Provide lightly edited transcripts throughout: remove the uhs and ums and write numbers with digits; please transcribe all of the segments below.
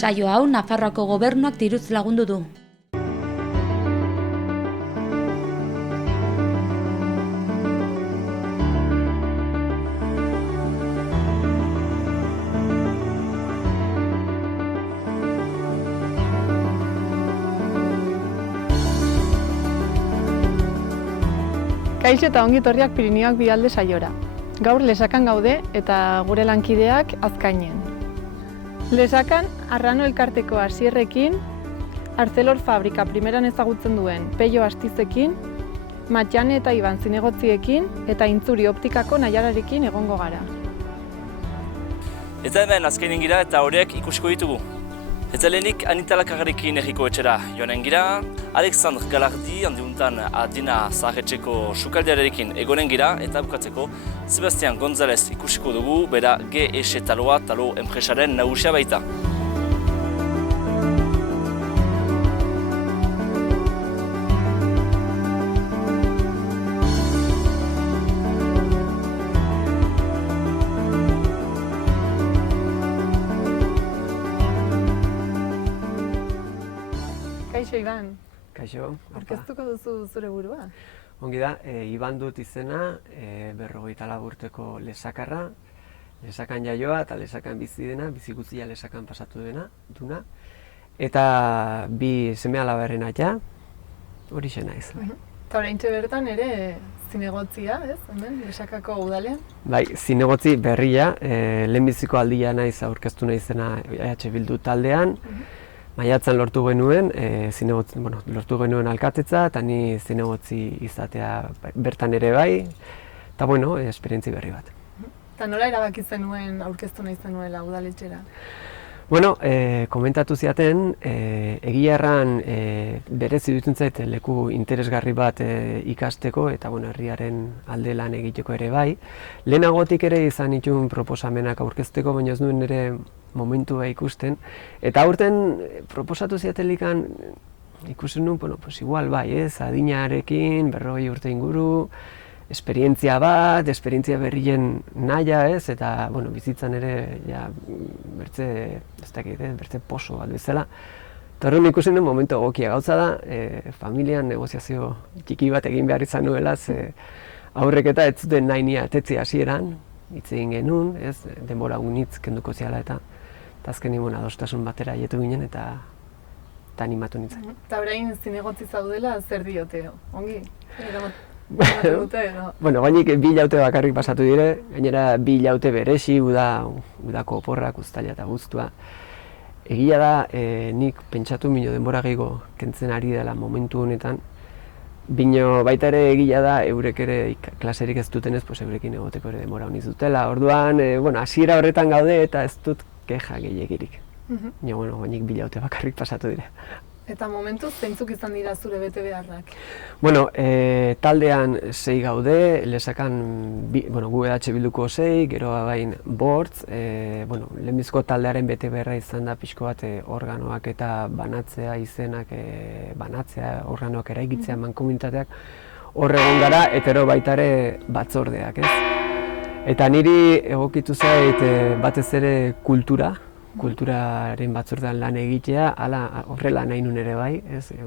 Saio hau Nafarroako gobernuak diruz lagundu du. Kaixo eta ongi etorriak Pirinioak Bialde saiora. Gaur Lesakan gaude eta gure lankideak Azkainen. Lesakan Arrano elkarteko Asierrekin, Arcelor fabrika primeran ezagutzen duen Peio Astizekin, Matxane eta Iban zinegotziekin eta Intzuri optikako Naiararekin egongo gara. Eta hemen Azkainen gira eta horiek ikusiko ditugu. Eta lehenik Anita Lakagarrekin erriko etxera joanen gira, Alexandre Galardi handiuntan Adina Zaharretxeko sukaldearekin egonen gira eta bukatzeko Sebastian González ikusiko dugu, bera GS taloa talo enpresaren nagusia baita. Kaixo, Iban. Kaixo. Aurkeztuko duzu zure burua? Ongi da, Iban dut izena, 54 urteko Lesakarra, Lesakan jaioa eta Lesakan bizi dena, bizi guztia Lesakan pasatu duna. Eta bi seme-alabaren aita, horixe naiz. Eta oraintxe bertan ere zinegotzia, ez? Hemen, Lesakako udalean? Bai, zinegotzi berria, lehenbiziko aldia naiz aurkeztu naizena EH Bildu taldean. Maiatzan lortu genuen, lortu genuen alkatetza eta ni zinegotzi izatea bertan ere bai, eta bueno, esperientzi berri bat. Eta nola erabaki zenuen aurkeztu nahi zenuela udaletxera? Bueno, komentatu ziaten, egia erran berezi dutzen zait leku interesgarri bat ikasteko eta herriaren alde lan egiteko ere bai. Lehenagotik ere izan itun proposamenak aurkezteko, baina ez nuen ere momentua ikusten. Eta aurten proposatu ziatelikan ikusten nuen, igual bai, adinarekin, 40 urte inguru, esperientzia bat, esperientzia berrien nahia ez, eta bizitzan ere bertze poso bat bezala. Eta horren ikusten nuen momentu egokia gauza da, familian negoziazio txiki bat egin behar izan nuela, aurrek eta ez zuten nahi nia atetzi hasieran, hitz egin genuen, denbora unitz kenduko ziala eta azkenin adostasun batera aietu ginen eta animatu nintzen. Eta orain zinegotzi zaudela zer diote, ongi? Gainik 2 hilaute bakarrik pasatu dire, gainera 2 hilaute beresi, udako oporrak, uztaila eta guztua. Egia da, nik pentsatu mino denbora gehiago kentzen ari dela momentu honetan, bino baita ere egia da, eurek ere klaserik ez dutenez, eurekin egoteko ere denbora honiz dutela. Orduan, hasiera horretan gaude eta ez dut keja gehiegirik. Gainik 2 hilaute bakarrik pasatu dire. Eta momentuz, zeintzuk izan dira zure bete beharrak? Taldean 6 gaude, Lesakan gu EH Bilduko 6, gero bain bortz, lehenbizko taldearen bete beharra izan da pixko bat organoak eta banatzea, izenak banatzea, organoak eraikitzea, mankomunitateak, horregon gara, etero baita ere batzordeak, ez? Eta niri egokitu zait batez ere kulturaren batzordean lan egitea, horrela nahi nun ere bai,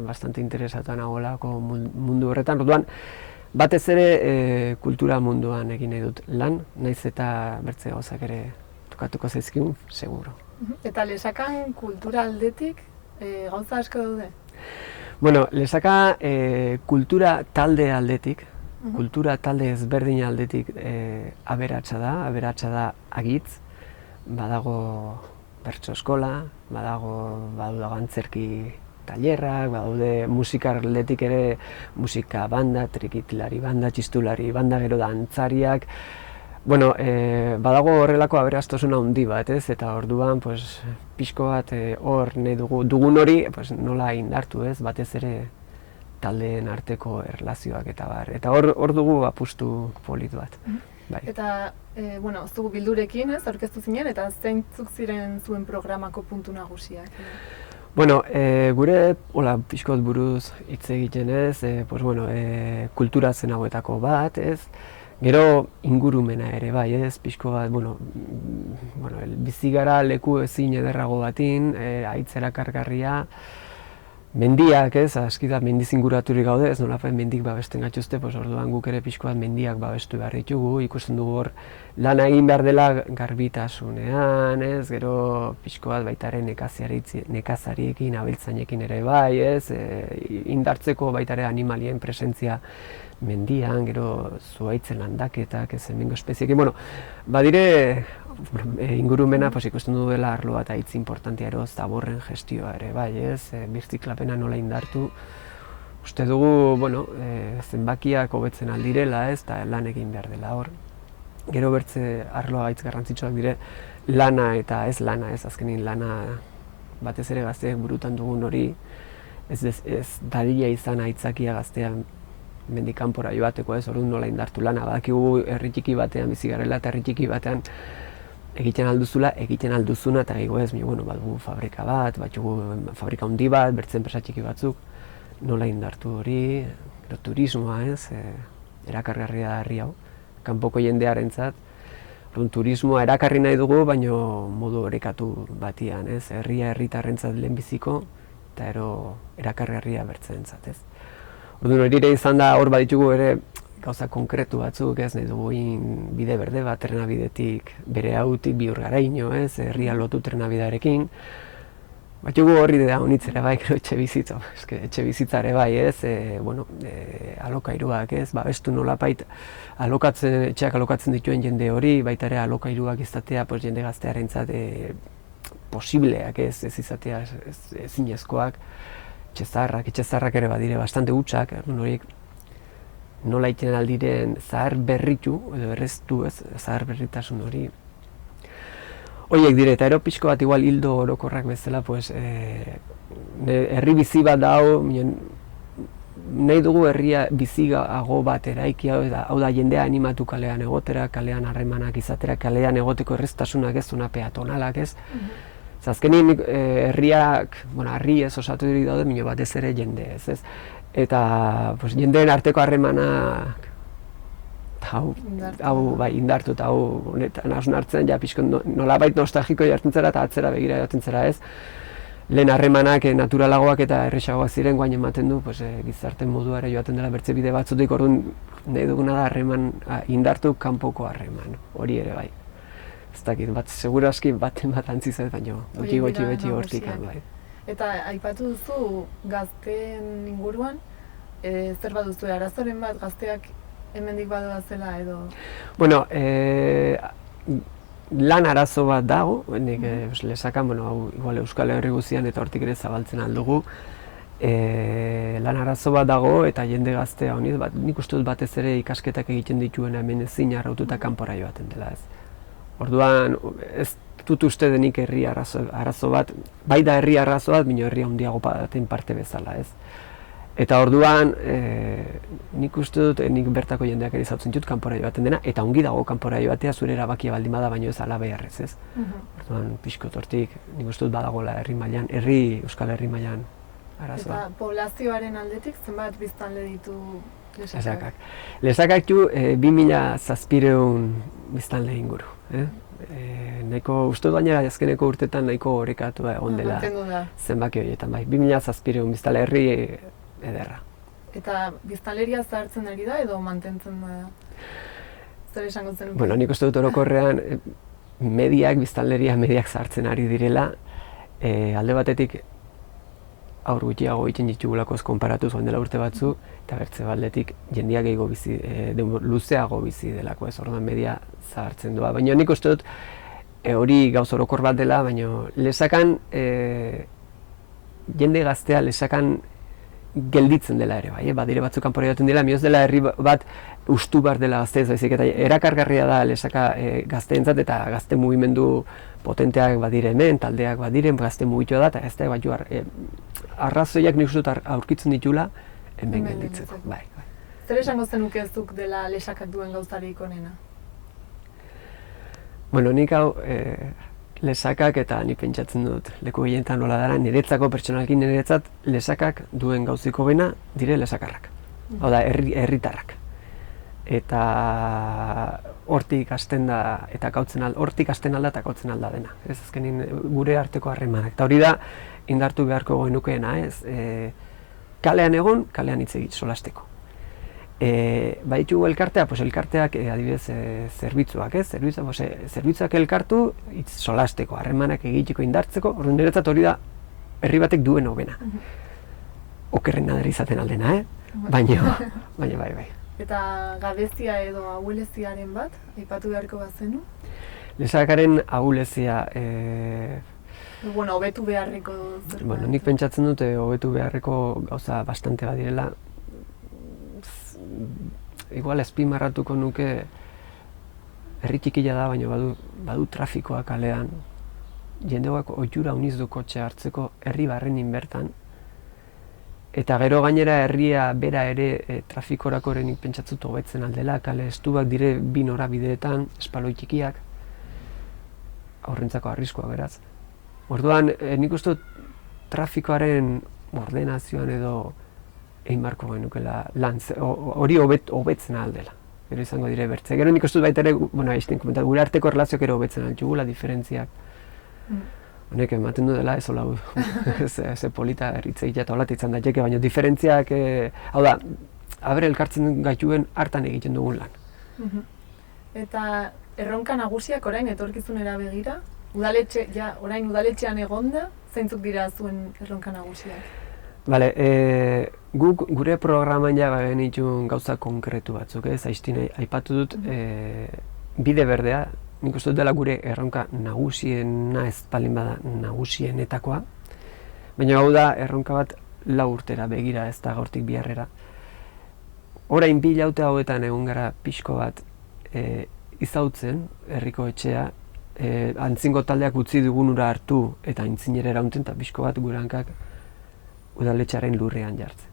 bastante interesatuan nagoelako mundu horretan. Orduan, batez ere kultura munduan egin nahi dut lan, naiz eta bertze gauzak ere tokatuko zaizkigun, seguro. Eta Lesakan kultura aldetik gauza asko daude? Lesaka kultura talde aldetik, kultura talde ezberdin aldetik aberatsa da agitz, badago bertso eskola, badaude antzerki tailerrak, badaude musika aldetik ere musika banda, trikitilari banda, txistulari banda, gero dantzariak. Badago horrelako aberastasuna handi bat, ez? Eta orduan, pixko bat hor nahi dugun hori nola indartu, ez? Batez ere taldeen arteko erlazioak eta bar. Eta hor dugu apustu polit bat. Eta, zugu bildurekin, aurkeztu zinen, eta zeintzuk ziren zuen programako puntu nagusiak? Gure pixkot buruz hitz egiten ez, kultura zen hauetako bat, ez? Gero ingurumena ere bai, ez, pixko bat, bizi gara leku ezin ederrago batin, haitz erakargarria, mendiak, ez, aski da mendiz inguraturik gaude, ez nolafait mendik babesten gatuzte, orduan guk ere pixko bat mendiak babestu behar ditugu, ikusten dugu hor lana egin behar dela garbitasunean, ez, gero pixko bat baitaren nekazariekin, abiltzainekin ere bai, ez, indartzeko baitare animalien presentzia mendian, gero zuhaitzen landaketak, ez hemengo espeziekin, badire ingurumena ikusten duela arlo bat haitz importantia ero, zaborren gestioa ere, bai, ez, birziklapena nola indartu, uste dugu, zenbakiak hobetzen aldirela, ez, eta lan egin behar dela hor. Gero bertze arloa gaitz garrantzitsuak dire, lana eta ez lana, ez, azkenin lana batez ere gazteek burutan dugun hori, ez dadila izan aitzakia gaztean mendik kanpora joateko, ez, orduan nola indartu lana, badakigu herri txiki batean bizi garela eta herri txiki batean egiten alduzula, egiten alduzuna, eta gehiago ez, badugu fabrika bat, fabrika handi bat, bertzen enpresa txiki batzuk, nola indartu hori, turismoa, ez, erakargarria da herri hau, kanpoko jendearentzat, turismoa erakarri nahi dugu, baina modu orekatu batian, ez, herritarrentzat lehenbiziko, eta erakargarria bertzenentzat, ez. Orduan hori ere izan da, hor baditugu ere gauza konkretu batzuk, ez, nahi dugu bide berde bat, trenabidetik bere hautik Biurgaraino, ez, herria lotu trenabidearekin. Batugu horri da honitzera bai, gero etxe bizitzare bai, ez, alokairuak, ez, babestu nolapait etxeak alokatzen dituen jende hori, baita ere alokairuak izatea jende gaztearentzat posibleak, ez izatea ezinezkoak, etxe zaharrak ere badire bastante hutsak, horiek nola egiten aldiren zahar berritu, edo berreztu, ez, zahar berritasun hori. Horiek dire, eta pixko bat igual hildo orokorrak bezala, herri bizi bat da hau, nahi dugu herria biziago bat eraiki, hau da jendea animatu kalean egotera, kalean harremanak izatera, kalean egoteko erreztasunak ez, zona peatonalak ez. Azkenin herriak, harri ez osatu diri daude, batez ere jende ez. Eta jendeen arteko harremanak hau indartu eta hau hartzen ja pixko nolabait nostalgiko jartzen zera eta atzera begira jartzen zera ez. Lehen harremanak naturalagoak eta erresagoak ziren guain ematen du gizarte moduare joaten dela bertze bide batzutik, orduan nahi duguna da harreman indartu kanpoko harreman, hori ere bai. Ez dakit, seguru aski baten bat antzizet, baina gutxi beti hortik. Eta aipatu duzu gazteen inguruan, zer baduzu arazoren bat gazteak hemendik badoa zela edo? Lan arazo bat dago, lesakan, igual Euskal Herri guzian eta hortik ere zabaltzen aldugu. Lan arazo bat dago eta jende gaztea honi, nik uste dut batez ere ikasketak egiten dituena hemen ezin arraututa kanpora joaten dela ez. Orduan, ez dut uste denik herri arazo bat, bai da herri arazo bat, baina herri handiago baten parte bezala, ez. Eta orduan, nik uste dut, nik bertako jendeak ere zautzen dut kanpora joaten dena, eta ongi dago kanpora joatea zure erabakia baldin bada, baino ez ala beharrez, ez. Orduan, pixkot hortik, nik uste dut badagoela Euskal Herri mailan arazoa. Eta poblazioaren aldetik, zenbat biztanle ditu Lesakak? Lesakak du 2.700 biztanle inguru. Nahiko uste dut gainera azkeneko urtetan nahiko orekatu egon dela zenbaki horietan bai. 2.700 biztanle herri ederra. Eta biztanleria zahartzen ari da edo mantentzen da? Zer esango zen? Nik uste dut orokorrean biztanleria mediak zahartzen ari direla. Alde batetik aur gutxiago egiten ditugulakoz konparatuz dela urte batzu, eta bertze baldetik jendia gehiago bizi, luzeago bizi delako ez, orduan media zahartzen doa. Baina nik uste dut hori gauz orokor bat dela, baina Lesakan jende gaztea Lesakan gelditzen dela ere, bai, badire batzuk kanpora joaten dela, mioz dela herri bat ustu behar dela gazteez, baizik, eta erakargarria da Lesaka gazteentzat eta gazte mugimendu potenteak badire hemen, taldeak badire, gazte mugitua da, eta gazteak bat arrazoiak nik uste dut aurkitzen ditula hemen gelditzeko. Zer esango zenuke ez duk dela Lesakak duen gauzarik onena? Nik hau Lesakak eta nik pentsatzen dut leku gehienetan nola dara, niretzako pertsonalkin niretzat Lesakak duen gauziko bena dire Lesakarrak. Hau da, herritarrak. eta hortik hasten da eta hortik hasten alda eta kautzen alda dena. Ez azkenin gure arteko harremanak. Eta hori da indartu beharko genukeena, ez? Kalean egon, kalean hitz egin solasteko. Baditugu elkartea, pues elkarteak adibidez zerbitzuak, ez? Zerbitzuak elkartu hitz solasteko, harremanak egiteko indartzeko. Orduan niretzat hori da herri batek duen hobena. Okerrena dira izaten aldena, Baina bai. Eta gabezia edo ahuleziaren bat, aipatu beharko bazenu? Lesakaren ahulezia... hobetu beharreko zerbait. Nik pentsatzen dut hobetu beharreko gauza bastante badirela. Igual azpimarratuko nuke herri txikia da, baina badu trafikoa kalean. Jendeak ohitura uniz du kotxea hartzeko herri barrenin bertan. Eta gero gainera herria bera ere trafikorako nik pentsatzen dut hobetzen aldela, kale estuak dire bi norabideetan, espaloi txikiak, aurrentzako arriskoa beraz. Orduan, nik uste dut trafikoaren ordenazioan edo egin marko genukela lan, hori hobetzen aldela. Gero izango dire bertze. Gero nik uste dut baita ere, gure arteko erlazioak ere hobetzen altugula, diferentziak. Honek ematen du dela ez hola ze polita erritze egitea eta hola izan daiteke, baina diferentziak, hau da, elkartzen gaituen hartan egiten dugun lan. Eta erronka nagusiak orain etorkizunera begira? Orain udaletxean egonda, zeintzuk dira zuen erronka nagusiak? Guk gure programan ja genituen gauza konkretu batzuk, Aiztin aipatu dut bide berdea, nik uste dut dela gure erronka nagusiena ez palin bada nagusienetakoa, baina hau da erronka bat 4 urtera begira, ez da gaurtik biharrera. Orain 2 hilabete hauetan egon gara pixko bat izautzen herriko etxea, antzingo taldeak utzi dugunura hartu eta aintzinera eraunten eta pixko bat gure hankak udaletxearen lurrean jartzen.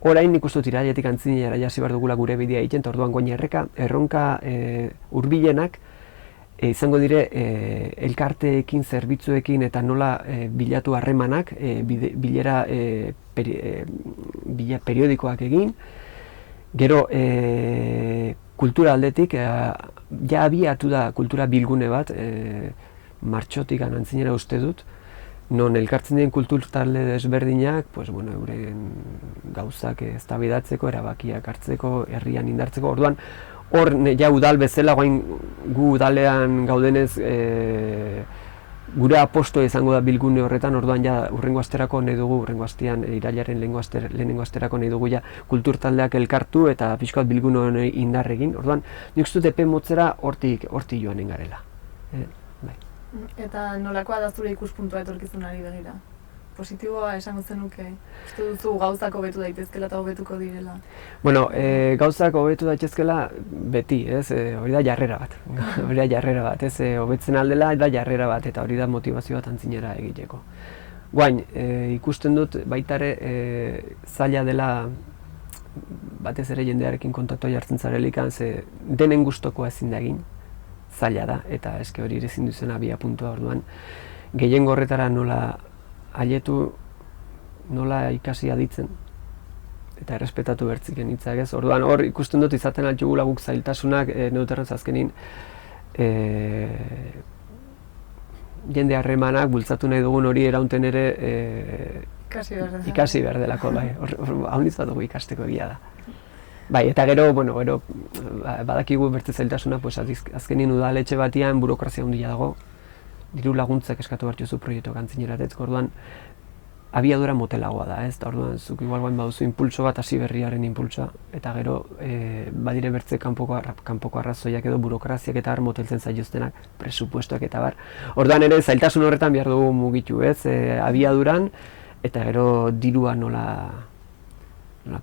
Orain nik uste dut irailetik antzinera jasi behar dugula gure bidea egiten, orduan goin erronka hurbilenak izango dire elkarteekin, zerbitzuekin eta nola bilatu harremanak, bilera periodikoak egin. Gero kultura aldetik, ja abiatu da kultura bilgune bat, martxotik antzinera uste dut, non elkartzen diren kultur talde desberdinak, euren gauzak eztabaidatzeko, erabakiak hartzeko, herrian indartzeko. Orduan, hor ja udal bezala, gu udalean gaudenez gure apostoa izango da bilgune horretan, orduan ja urrengo asterako nahi dugu, urrengo astean irailaren lehenengo asterako nahi dugu ja kultur taldeak elkartu eta pixkoat bilgune hori indarregin. Orduan, nik uste dut epe motzera hortik joanen garela. Eta nolakoa da zure ikuspuntua etorkizunari begira? Positiboa esango zenuke? Uste duzu gauzak hobetu daitezkela eta hobetuko direla? Gauzak hobetu daitezkela beti, hori da jarrera bat. Hori da jarrera bat, hobetzen aldela da jarrera bat eta hori da motivazio bat antzinera egiteko. Guain, ikusten dut baitare zaila dela batez ere jendearekin kontaktua jartzen zarelikan, ze denen gustokoa ezin da egin. Zaila da, eta eske hori ezin duzen abia puntua orduan. Gehiengo horretara nola haietu, nola ikasi aditzen, eta errespetatu bertziken hitzak ez. Orduan hor ikusten dut izaten altugula guk zailtasunak neuterraz azkenin jende harremanak bultzatu nahi dugun hori eraunten ere ikasi behar delako, hau nizat dugu ikasteko egia da. Eta gero, badakigu bertze zailtasuna, azkenin udaletxe batian burokrazia handia dago, diru laguntzak eskatu behar jozu proiektuak antzineratetzko, orduan abiadura motelagoa da, ez? Orduan, zuk igual baduzu impulso bat, hasi berriaren impulsoa, eta gero badire bertze kanpoko arrazoiak edo burokraziak eta har moteltzen zaituztenak, presupuestoak eta bar. Orduan ere, zailtasun horretan behar dugu mugitu, ez? Abiaduran, eta gero dirua nola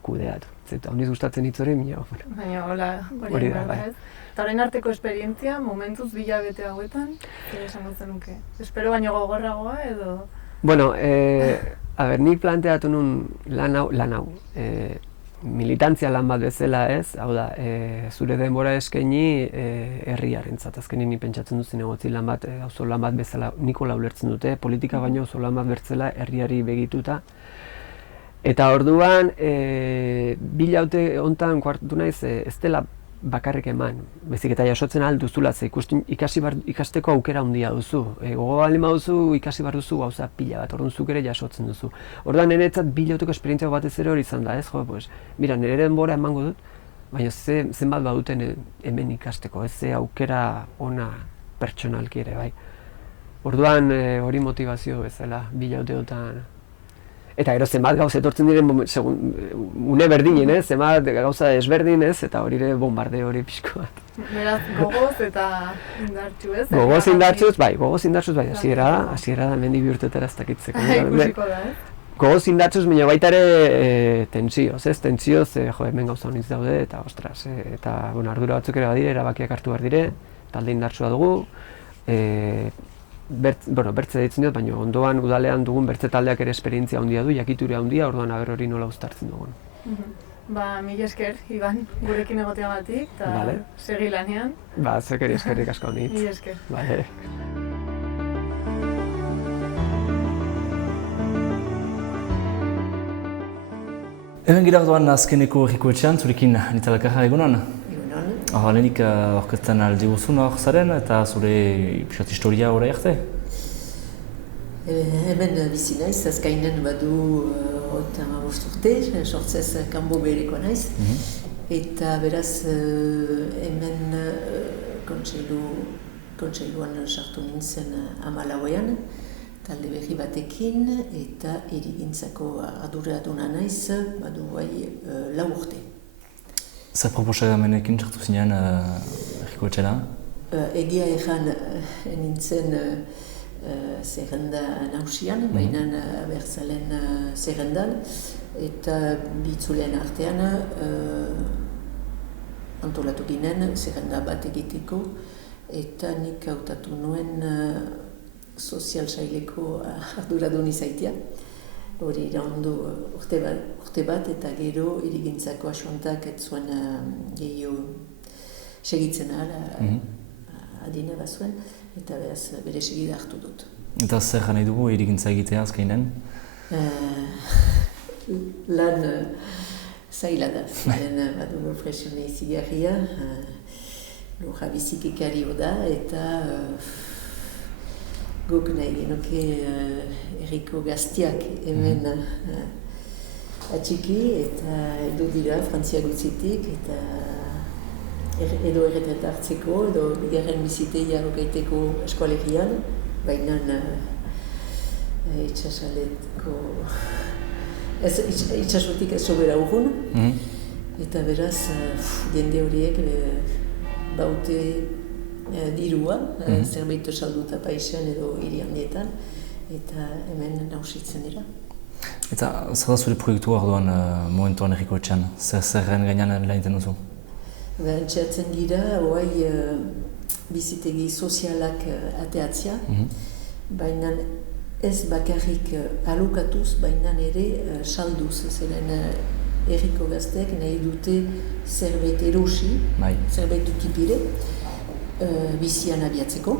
kudeatu. Eta honiz gustatzen hitz hori, baina hori da, ez? Eta horrein arteko esperientzia, momentuz 2 hilabete hauetan, zer esango zenuke? Espero baino gogorragoa edo? Nik planteatu nun lan hau, militantzia lan bat bezala ez, hau da, zure denbora eskaini herriarentzat, azkenin ni pentsatzen dut zinegotzi lan bat, auzo lan bat bezala Nikola ulertzen dute, politika baino auzo lan bat bertzela herriari begituta. Eta orduan, 2 hilabete honetan kuartu naiz, ez dela bakarrik eman, bezik eta jasotzen ahal duzula, ze ikasteko aukera handia duzu. Gogo baldin baduzu ikasi behar duzu gauza pila bat, orduan zuk ere jasotzen duzu. Orduan niretzat bi hilabeteko esperientzia batez ere hori izan da, ez? Mira, nire denbora emango dut, baina zenbat baduten hemen ikasteko, ez ze aukera ona pertsonalki ere, bai. Orduan hori motivazio bezala, bi hilabeteotan. Eta gero zenbat gauza etortzen diren une berdinen, zenbat gauza ezberdin, eta hori ere bombarde hori pixko bat. Beraz, gogoz eta indartsu, ez? Gogoz indartsuz, bai, hasiera da mendi bi urtetara ez dakitzeko. Ikusiko da, ez? Gogoz indartsuz, baina baita ere tentsioz, hemen gauza honitz daude, eta ostras, eta ardura batzuk ere badire, erabakiak hartu behar dire, talde indartsua dugu, bertze deitzen dut, baina ondoan udalean dugun bertze taldeak ere esperientzia handia du, jakiture handia, orduan aber hori nola uztartzen dugun. Mila esker, Iban, gurekin egoteagatik, eta segi lanean. Zek ere eskerrik asko honitz. Mila esker. Hemen gira orduan azkeneko herriko etxean, zurekin Anita Lakarra egunon? Lehenik orkesten aldi guzun hor zaren eta zure historia hori arte? Hemen bizi naiz, azkainen badu 35 urte, sortzez kanbo behereko naiz. Eta beraz hemen kontseiluan sartu nintzen 14ean, talde berri batekin eta hirigintzako arduraduna naiz, badu bai 4 urte. Zer proposamenekin sartu zinean herriko etxera? Egia erran nintzen zerrenda nausian, baina abertzalen zerrendan, eta bitzulean artean antolatu ginen zerrenda bat egiteko, eta nik hautatu nuen sozial saileko arduradun izaitia. Hori iraundu urte bat eta gero hirigintzako asuntak ez zuen gehiago segitzen adina bazuen, eta beraz bere segida hartu dut. Eta zer nahi dugu hirigintza egitea azkeinen? Lan zaila da, ziren badugu presione izigarria, lurra bizikikari da, eta guk nahi genuke herriko gaztiak hemen atxiki eta edo dira Frantzia gutzitik eta edo erretreta hartzeko edo bigarren biziteia rokaiteko eskoalegian, baina itxasotik ez sobera urgun, eta beraz jende horiek baute dirua, zerbait salduta paisen edo hiri handietan, eta hemen nausitzen dira. Eta zer da zure proiektua orduan momentuan herriko etxean? Zerren gainean lan egiten duzu? Entxeatzen dira, hoai bizitegi sozialak ateatzea, baina ez bakarrik alokatuz, baina ere salduz. Zeren herriko gazteak nahi dute zerbait erosi, zerbait utipire, bizian abiatzeko,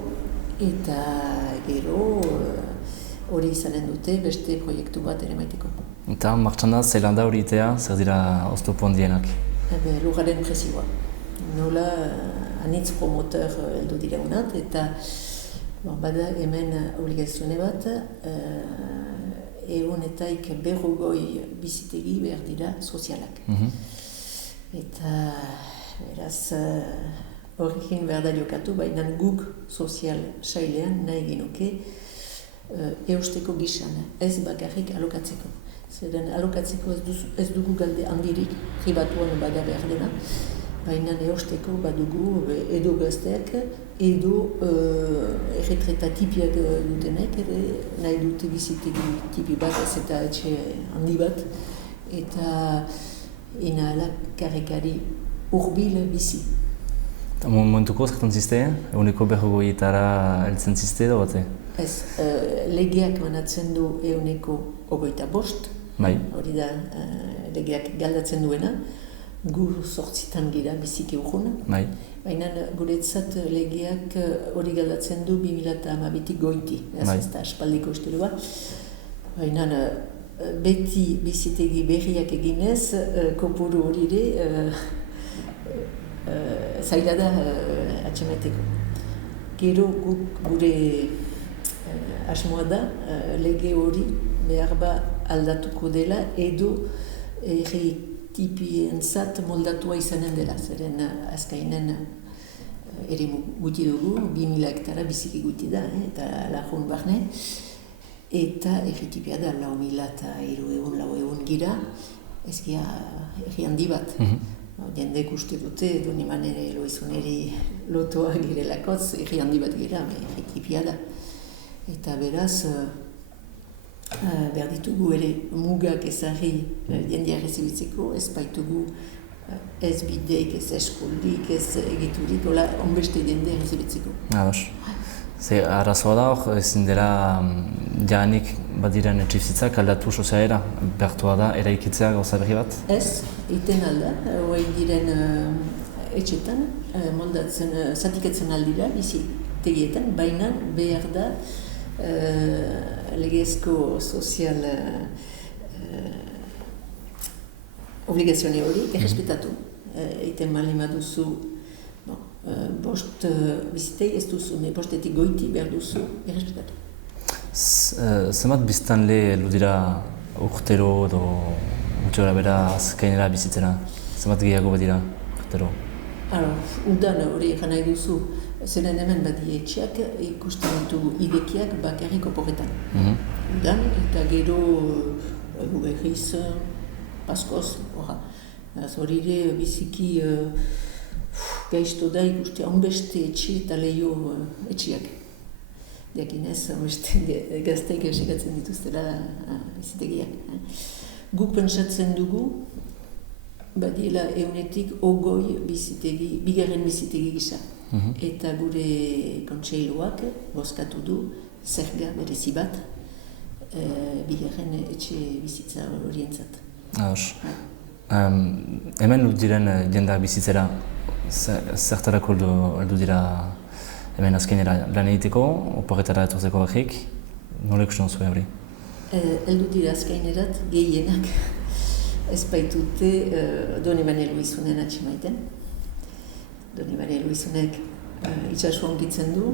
eta gero hori izanen dute beste proiektu bat ere maiteko. Eta martxan da, zeilan da hori itea, zer dira oztopo handienak? Lurraren presioa. Nola anitz promoteur heldu dira unat, eta bada hemen obligazioane bat, ehunetaik 50 bizitegi behar dira sozialak. Eta beraz horrekin behar da jokatu, baina guk sozial sailean nahi genuke eusteko gisan, ez bakarrik alokatzeko. Zeren alokatzeko ez dugu galde handirik, pribatuan baga behar dena, baina eusteko badugu edo gazteak, edo erretreta tipiak dutenek, nahi dute bizitegi tipi bat, ez eta etxe handi bat, eta inahala karrekari urbil bizi. Eta momentuko zertan ziste, eguneko 40etara heltzen ziste edo bate? Ez, legeak manatzen du eguneko 25, hori da legeak galdatzen duena, gu 8 gira biziki urgun, baina guretzat legeak hori galdatzen du 2012tik goiti, ez da aspaldiko estelua, baina beti bizitegi berriak eginez, kopuru hori ere zaila da atxemateko. Gero gure asmoa da lege hori behar ba aldatuko dela edo erretipientzat moldatua izanen dela. Zeren azkainen ere guti dugu, 2000 hektara biziki guti da, eta lajun barne. Eta erretipia da 4.300 gira, ezkia erri handi bat. Jendek uste dute, doniman ere loizuneri lotoa girelakotz, erri handi bat gira, erretipia da. Eta beraz, behar ditugu ere mugak ezarri jendea rezibitzeko, ez baitugu ez bideik, ez eskoldik, ez egiturik, hola onbeste jendea rezibitzeko. Ze arazoa da hor, ezin dela jaanik badiren etxibizitzak aldatu sozialera, behartua da eraikitzea gauza berri bat? Ez, iten alda, hoi diren etxetan, moldatzen, zatikatzen aldira, bizitegietan, baina behar da legezko sozial obligazione hori errespetatu. Iten malin baduzu bost bizitei ez duzu, bostetik goiti behar duzu errespetatu. Zenbat biztanle heldu dira urtero edo gutxora bera azkainera bizitzera? Zenbat gehiago bat dira urtero? Udan hori egan nahi duzu, zeren hemen badi etxeak ikusten ditugu idekiak bakarrik oporretan. Udan eta gero egu berriz, paskoz, hori ere biziki gaizto da ikuste honbeste etxe eta lehio etxeak. Diakinez, honbeste gazteik esikatzen dituztela bizitegiak. Guk pentsatzen dugu, badiela eunetik ogoi bizitegi, bigarren bizitegi gisa. Eta gure kontseiluak bozkatu du zerga berezi bat bigarren etxe bizitza horientzat. Hemen diren jendeak bizitzera, zertarako heldu dira hemen azkenera lan egiteko, oporretara etorzeko behik, nola ikusten duzu hori? Heldu dira azkainerat gehienak ez baitute Donibane Luizunen atxemaiten. Donibane Luizunek itxasua ongitzen du,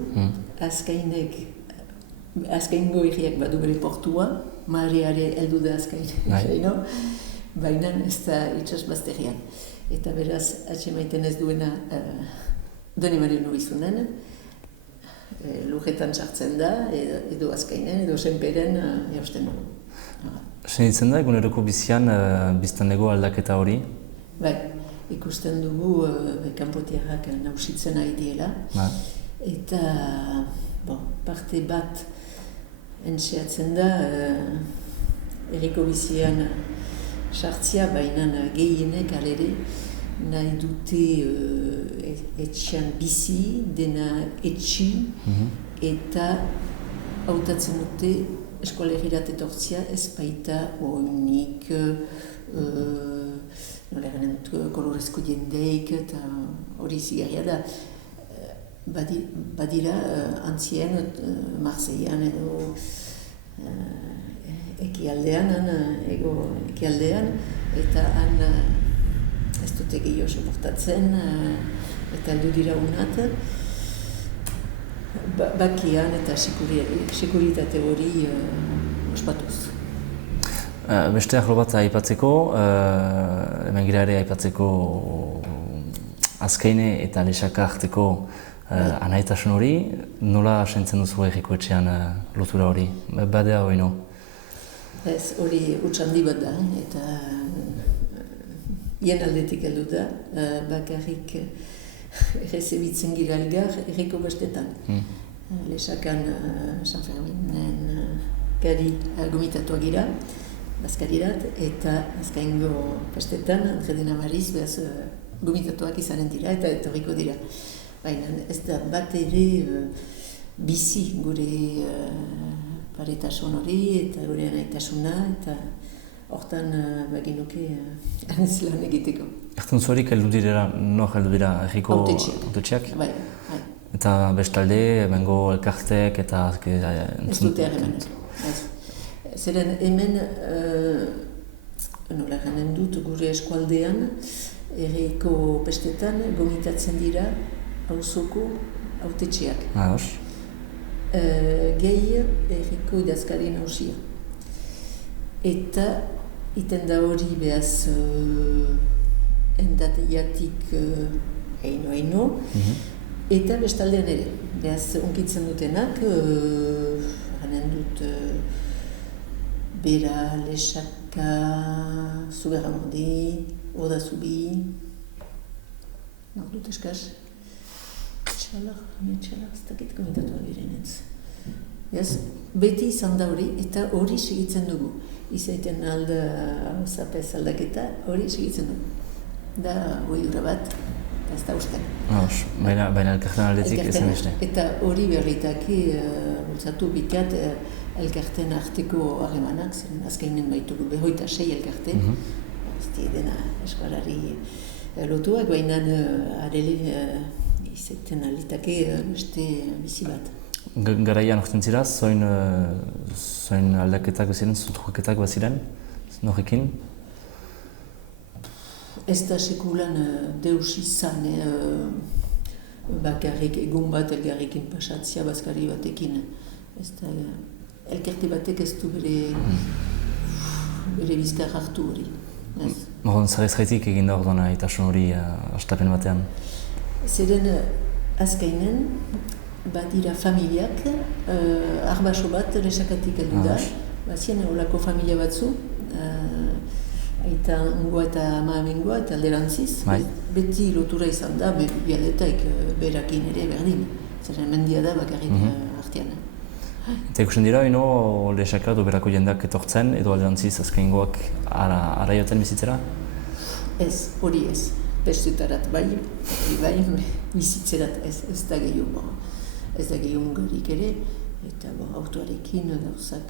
azkaingo herriak badu bere portua, Mariare heldu da azkaino, baina ez da itxas bazterrian. Eta beraz, atxemaiten ez duena Donibane Luizunen, lurretan sartzen da, edo azkainen, edo senperen jausten dugu. Senitzen da, eguneroko bizian biztanlego aldaketa hori? Bai, ikusten dugu kanpotiarrak nausitzen ari diela. Eta parte bat entxeatzen da, herriko bizian sartzia, baina gehienek alere nahi dute etxean bizi, dena etxi, eta hautatzen dute eskolegirat etortzia ez baita oinik, nola egenen dut kolorezko jendeik, eta hori zigarria da. Badira antzien, Marseillan edo ekialdean, eta han ez dute gehiago soportatzen, eta heldu dira unat, bakian eta sekuritate hori ospatuz. Beste arlo bat aipatzeko, hemen gira ere aipatzeko Azkaine eta Lexaka arteko anaitasun hori, nola sentzen duzu herriko etxean lotura hori? Badea hori no? Ez, hori utxandi bat da, eta hien aldetik heldu da, bakarrik errezebitzen gira elgar herriko bestetan. Lexakan San Ferminen gari gomitatuak gira, Bazkarirat, eta azkaingo bestetan, Andredena Mariz, behaz gomitatuak izanen dira eta etorriko dira. Baina ez da bat ere bizi gure paretasun hori eta gure anaitasuna, eta hortan baginuke lan egiteko. Erten zuarik heldu dira, nor heldu dira herriko autetxeak? Bai. Eta bestalde, bengo elkartek eta... Ez dute harremanak. Zeren hemen, nola ganen dut gure eskualdean, Herriko pestetan gomitatzen dira auzoko hautetxeak. Gehi herriko idazkari nagusia. Eta iten da hori behaz endateiatik eino, eta bestaldean ere. Behaz onkitzen dutenak, hanen dut Bera, Lesaka, Zugarramordi, Oda Zubi, dut eskaz, Txalar, ez dakit komentatu abirenetz. Beti izan da hori, eta hori segitzen dugu. Izaiten zapez aldaketa, hori segitzen dugu. Da, goidura bat, eta ez da usten. Baina elkarten aldetik ezen beste. Eta hori berritaki bultzatu bikat elkarten arteko harremanak, ziren azkainen baitugu 26 elkarte. Ez dena eskolari lotuak, baina arele izaiten alitake beste bizi bat. Garaian orten zira, zoin aldaketak baziren, zutruketak baziren, norrekin? Ez da sekulan deus izan, bakarrik egun bat elgarrekin pasatzea bazkari batekin. Ez da, elkarte batek ez du bere bizkar hartu hori. Morgon, zarezkaitik egin da orduan itasun hori astapen batean? Zeren azkainen, badira familiak, arbaso bat Lesakatik heldu da. Bazien holako familia batzu, aita ungoa eta ama amengoa eta alderantziz. Beti lotura izan da, bialetaik berakin ere berdin. Zeren mendia da bakarrik artean. Eta ikusten dira, Lesaka edo berako jendeak etortzen edo alderantziz azkaingoak araioten bizitzera? Ez, hori ez. Pestutarat bai, bizitzerat ez da gehiago. Ez da gehiago mugarik ere, eta autoarekin gauzak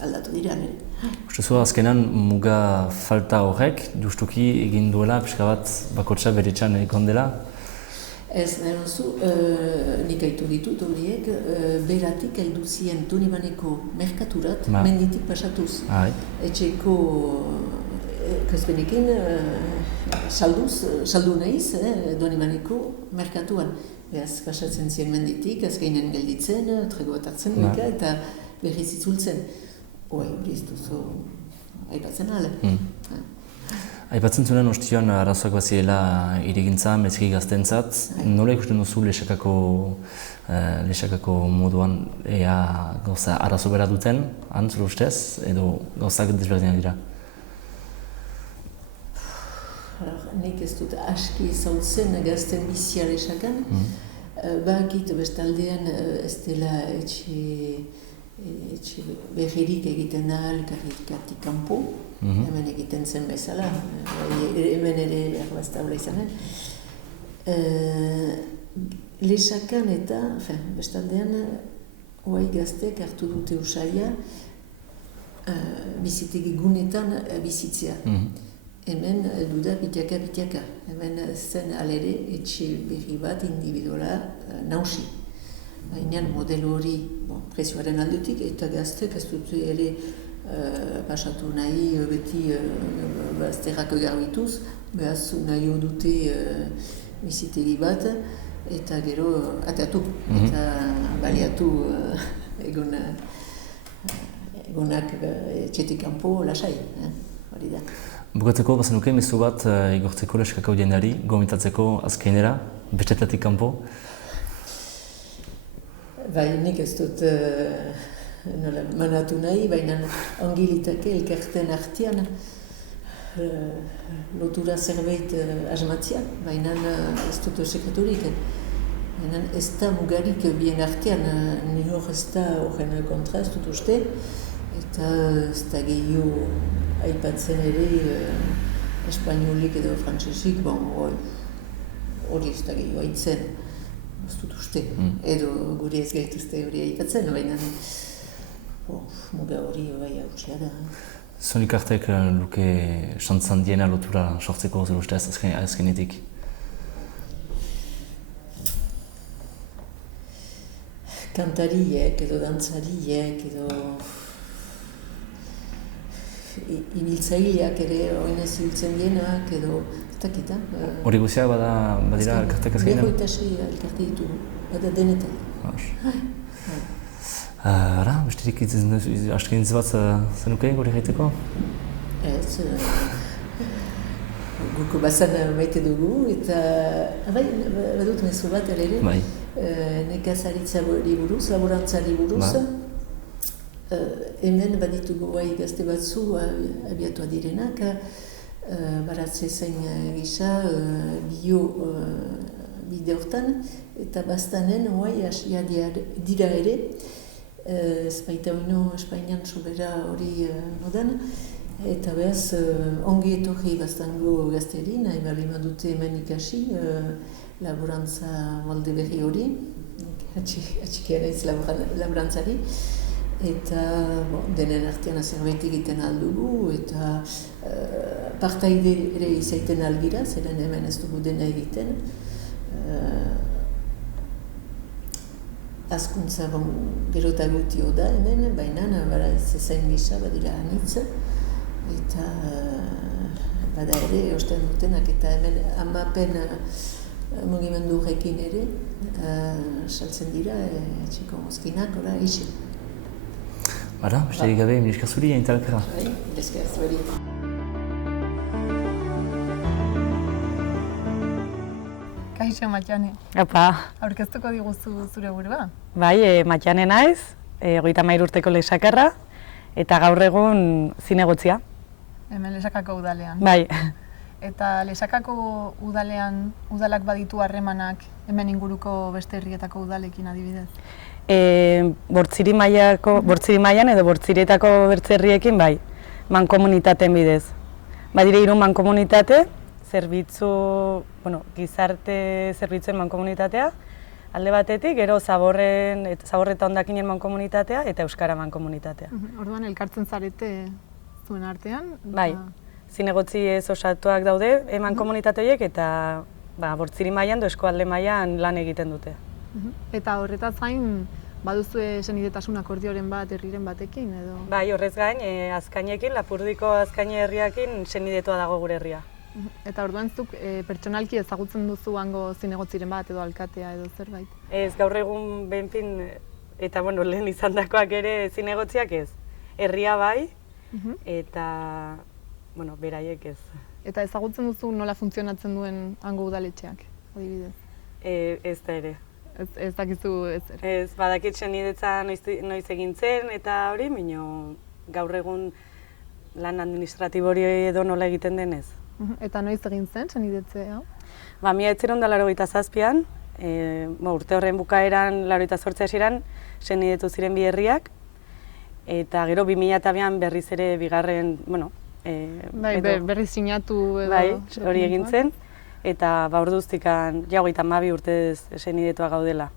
aldatu dira nire. Uste azkenan muga falta horrek, justuki egin duela, pixka bat bakotxa beretxan ekon dela? Ez, nahi zu, nik aitu ditut horiek, beratik heldu zien Donibaneko merkaturat, menditik pasatuz. Etxeko kozbenekin saldu nahiz, Donibaneko merkatuan. Beaz, pasatzen ziren menditik, azkainen gelditzen, trego bat hartzen duika, eta berriz itzultzen. Hori ez duzu aipatzen ale. Aipatzen zuen ostioan arazoak bazirela irigintza, mezki gaztentzat. Nola ikusten duzu Lesakako moduan ea gauza arazo bera duten, antzuru ustez, edo gauzak desberdinak dira? Nik ez dut aski zautzen gazten bizia Lesakan. Bakit bestaldean ez dela etxe berririk egiten da elkarrikatik kanpo. Hemen egiten zen bezala. Hemen ere erbaztaula izan. Lesakan eta bestaldean oai gaztek hartu dute usaia bizitegi gunetan bizitzea. Hemen duda bitiaka. Hemen zen alere etxe berri bat individuala nausi. Baina modelo hori prezioaren aldetik eta gaztek ez dute ere pasatu nahi beti bazterrak garbituz, behaz nahi dute bizitegi bat eta gero ateatu eta baliatu egonak etxetik kanpo lasai. Hori da. Bukatzeko, bazenuke mezu bat igortzeko Lesakako jendeari, gomitatzeko azkainera, bestetatik kanpo? Bai, nik ez dut manatu nahi, baina ongi litake elkarten artean lotura zerbait asmatzea, baina ez dut sekreturik. Baina ez da mugarik bien artean, ni hor ez da horren kontra ez dut uste, eta ez da gehiago aipatzen ere espainolik edo frantsesik, hori ez da gehiago aitzen, ez dut uste, edo gure ez gaituzte hori aipatzen, baina muga hori bai hautsia da. Zonik artek luke xantzan diena lotura sortzeko zure ustez azkenetik? Kantariek edo dantzariek edo ibiltzaileak ere oinez ibiltzen dienak edo Takita. Hori guztiak badira elkartek azkenean? 26 elkarte ditugu, bada denetan. Ara, besterik asken hitz bat zenuke gure egiteko? Ez, guk bazan maite dugu, eta badut mezu bat ere, Bai. nekazaritzari buruz, laborantzari buruz. Hemen baditugu gazte batzu abiatua direnak, baratze zain gisa bio bide hortan, eta bastanen hasia dira ere, ez baita bino Espainian sobera hori modan, eta behaz ongi etorri bastango gazteri, nahi bali madute hemen ikasi laborantza molde berri hori, atxikia naiz laborantzari, eta denen artean zerbait egiten aldugu, eta partaide ere izaiten algira, zeren hemen ez dugu dena egiten. Azkuntza gero eta gutio da hemen, baina ez ezain gisa badira anitz, eta bada ere osten dutenak, eta hemen amapen mugimendu horrekin ere saltzen dira etxeko mozkinak, ora, isi. Bara, besterik gabe, mila esker zuri, Anitalakara. Mila esker zuri. Kaixo, Matiane. Apa, Aurkeztuko diguzu zure burua? bai, Matiane naiz, 33 urteko lesakarra, eta gaur egun zinegotzia. Hemen Lesakako udalean. Bai, Eta Lesakako udalak baditu harremanak hemen inguruko beste herrietako udalekin adibidez? Bortziri mailan edo Bortzirietako bertze herriekin bai, mankomunitateen bidez. Badire 3 mankomunitate, gizarte zerbitzuen mankomunitatea, alde batetik, gero zaborreta hondakinen mankomunitatea eta euskara mankomunitatea. Orduan elkartzen zarete zuen artean? Bai, zinegotzi ez osatuak daude mankomunitate horiek eta Bortziri mailan edo eskualde mailan lan egiten dute. Eta horretaz gain, baduzue senidetasun akordioren bat herriren batekin edo? Bai, horrez gain, Azkainekin, Lapurdiko Azkaine herriakin senidetua dago gure herria. Eta orduan zuk pertsonalki ezagutzen duzu hango zinegotziren bat edo alkatea edo zerbait? Ez, gaur egun behinpin, eta lehen izandakoak ere zinegotziak ez. Herria bai, eta beraiek ez. Eta ezagutzen duzu nola funtzionatzen duen hango udaletxeak, adibidez? Ez da ere. Ez dakizu ez ere? Ez, badakit senidetza noiz egin zen eta hori, baina gaur egun lan administratibori edo nola egiten denez. Eta noiz egin zen senidetze hau? 1987an, urte horren bukaeran 88 hasieran senidetu ziren bi herriak, eta gero 2002an berriz ere bigarren, berriz sinatu edo... Bai, hori egin zen, eta orduztikan 32 urtez senidetua gaudela.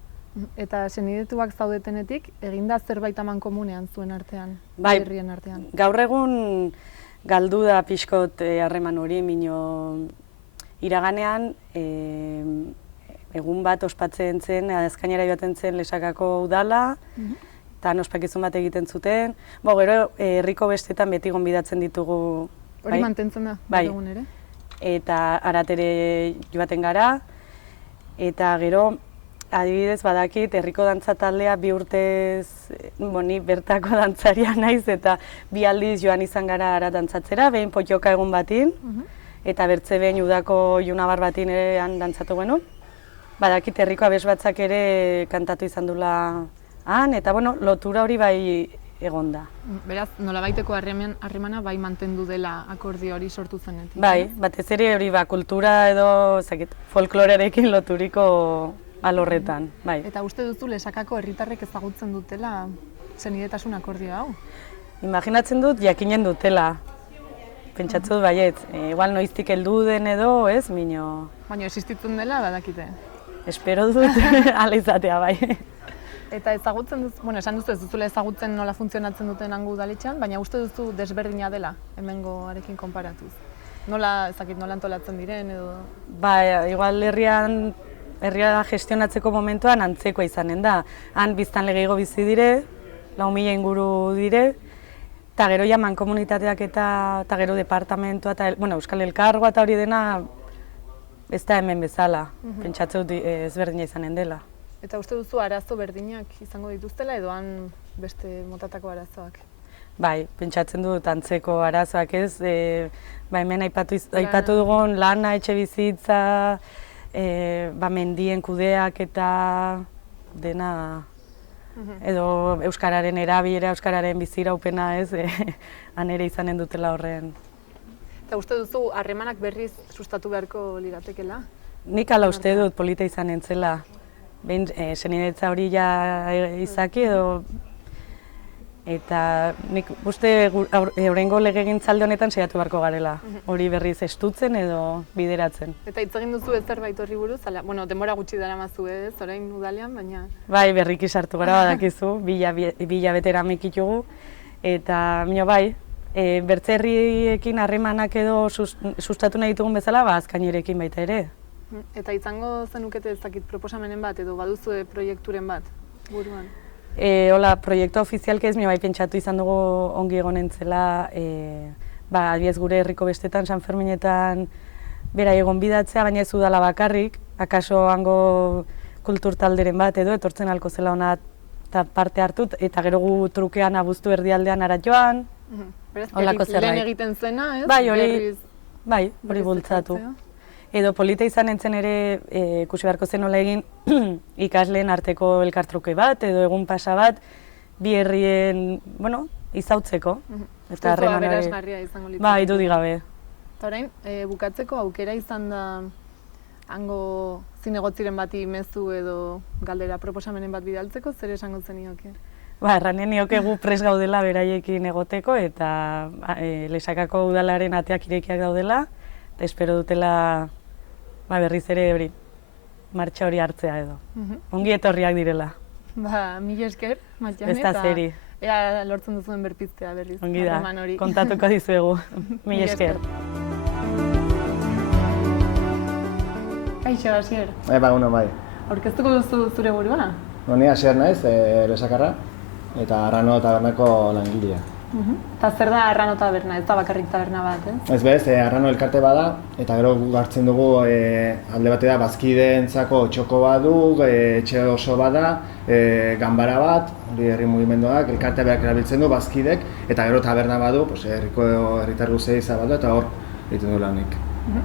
Eta senidetuak zaudetenetik, eginda zerbait amankomunean zuen artean, bai, herrien artean? Gaur egun galdu da pixkot harreman hori, mino iraganean egun bat ospatzen zen, Azkainera joaten zen Lesakako udala, eta ospakizun bat egiten zuten. Gero herriko bestetan beti gonbidatzen ditugu. Hori mantentzen da, bai, egun ere? Eta Aratere joaten gara, eta gero adibidez badakit herriko dantza taldea 2 urtez, ni bertako dantzaria naiz eta 2 aldiz joan izan gara Arat dantzatzera, behin potioka egun batin, eta bertze behin udako junabar batin ere han dantzatu genuen. Badakit herriko abes batzak ere kantatu izan dula han, eta lotura hori bai egon da. Beraz, nolabaiteko harremana bai mantendu dela akordio hori sortu zenetik. Bai, batez ere hori kultura edo folklorearekin loturiko alorretan, bai. Eta uste duzu Lesakako herritarrek ezagutzen dutela senidetasun akordio hau? Imaginatzen dut jakinen dutela. Pentsatzu dut baiet, igual noiztik heldu den edo, ez, mino... Baina existitzen dela badakite. Espero dut ala izatea, bai. Eta ezagutzen duzu, esan duzu ez duzula ezagutzen nola funtzionatzen duten hango udaletxean, baina uste duzu desberdina dela hemengoarekin konparatuz. Nola antolatzen diren edo... Ba, igual herria gestionatzeko momentuan antzekoa izanen da. Han biztanle gehiago bizi dire, 4.000 inguru dire, eta gero ja mankomunitateak eta gero departamentua eta Euskal Elkargoa eta hori dena ez da hemen bezala, pentsatzen dut ezberdina izanen dela. Eta uste duzu arazo berdinak izango dituztela edo han beste motatako arazoak? Bai, pentsatzen dut antzeko arazoak ez, hemen aipatu dugun lana, etxe bizitza, mendien kudeak eta dena, edo euskararen erabilera, euskararen biziraupena ez, han ere izanen dutela horren. Eta uste duzu harremanak berriz sustatu beharko liratekela? Nik ala uste dut polita izanen zela. Behin, senidetza hori ja izaki edo... Eta nik uste horrengo legegintzaldi honetan saiatu beharko garela. Hori berriz estutzen edo bideratzen. Eta hitz egin duzu zerbait horri buruz, denbora gutxi daramazu ez, orain udalean, baina... Bai, berriki sartu gara badakizu, bila betera mikitugu. Eta bai, bertzerriekin harremanak edo sustatu nahi ditugun bezala, azkainerekin baita ere. Eta izango zenukete ez dakit proposamenen bat edo baduzu proiekturen bat buruan? Hola, proiektu ofizialke ez, bai pentsatu izan dugu ongi egonen zela, adibidez gure herriko bestetan, San Ferminetan, bera egon bidatzea, baina ez udala bakarrik, akaso hango kultur talderen bat edo, etortzen halko zela hona eta parte hartut, eta gero gu trukean abuztu erdialdean arat joan, holako zerbait. Lehen egiten zena, ez? Bai, hori bultzatu. Edo polita izan entzen ere, ikusi beharko zen nola egin, ikasleen arteko elkartruke bat, edo egun pasa bat, bi herrien, izautzeko. Eta aberasgarria izango litzake. Bai, dudik gabe. Eta orain, bukatzeko aukera izan da hango zinegotziren bati mezu edo galdera proposamenen bat bidaltzeko, zer esango zenioke? Erranen nioke gu prest gaudela beraiekin egoteko eta Lesakako udalaren ateak irekiak daudela, eta espero dutela berriz ere hori, martxa hori hartzea edo. Ongi etorriak direla. Mila esker, Matxane, ez da zeri. Ea lortzen duzuen berpiztea berriz. Ongi da, kontatuko dizuegu. Mila esker. Kaixo, Asier. Bai. Aurkeztuko duzu zure burua? Ni Asier naiz, Lesakarra, eta Arrano tabernako langilea. Eta zer da Arrano taberna, ez da bakarrik taberna bat, ez? Ez bez, Arrano elkarte bada, eta gero hartzen dugu alde batera bazkideentzako txoko badu, etxe oso bada, ganbara bat, hori herri mugimenduak, elkarte berak erabiltzen du bazkidek, eta gero taberna badu, herritar guzei zabatu, eta hor egiten du lanik.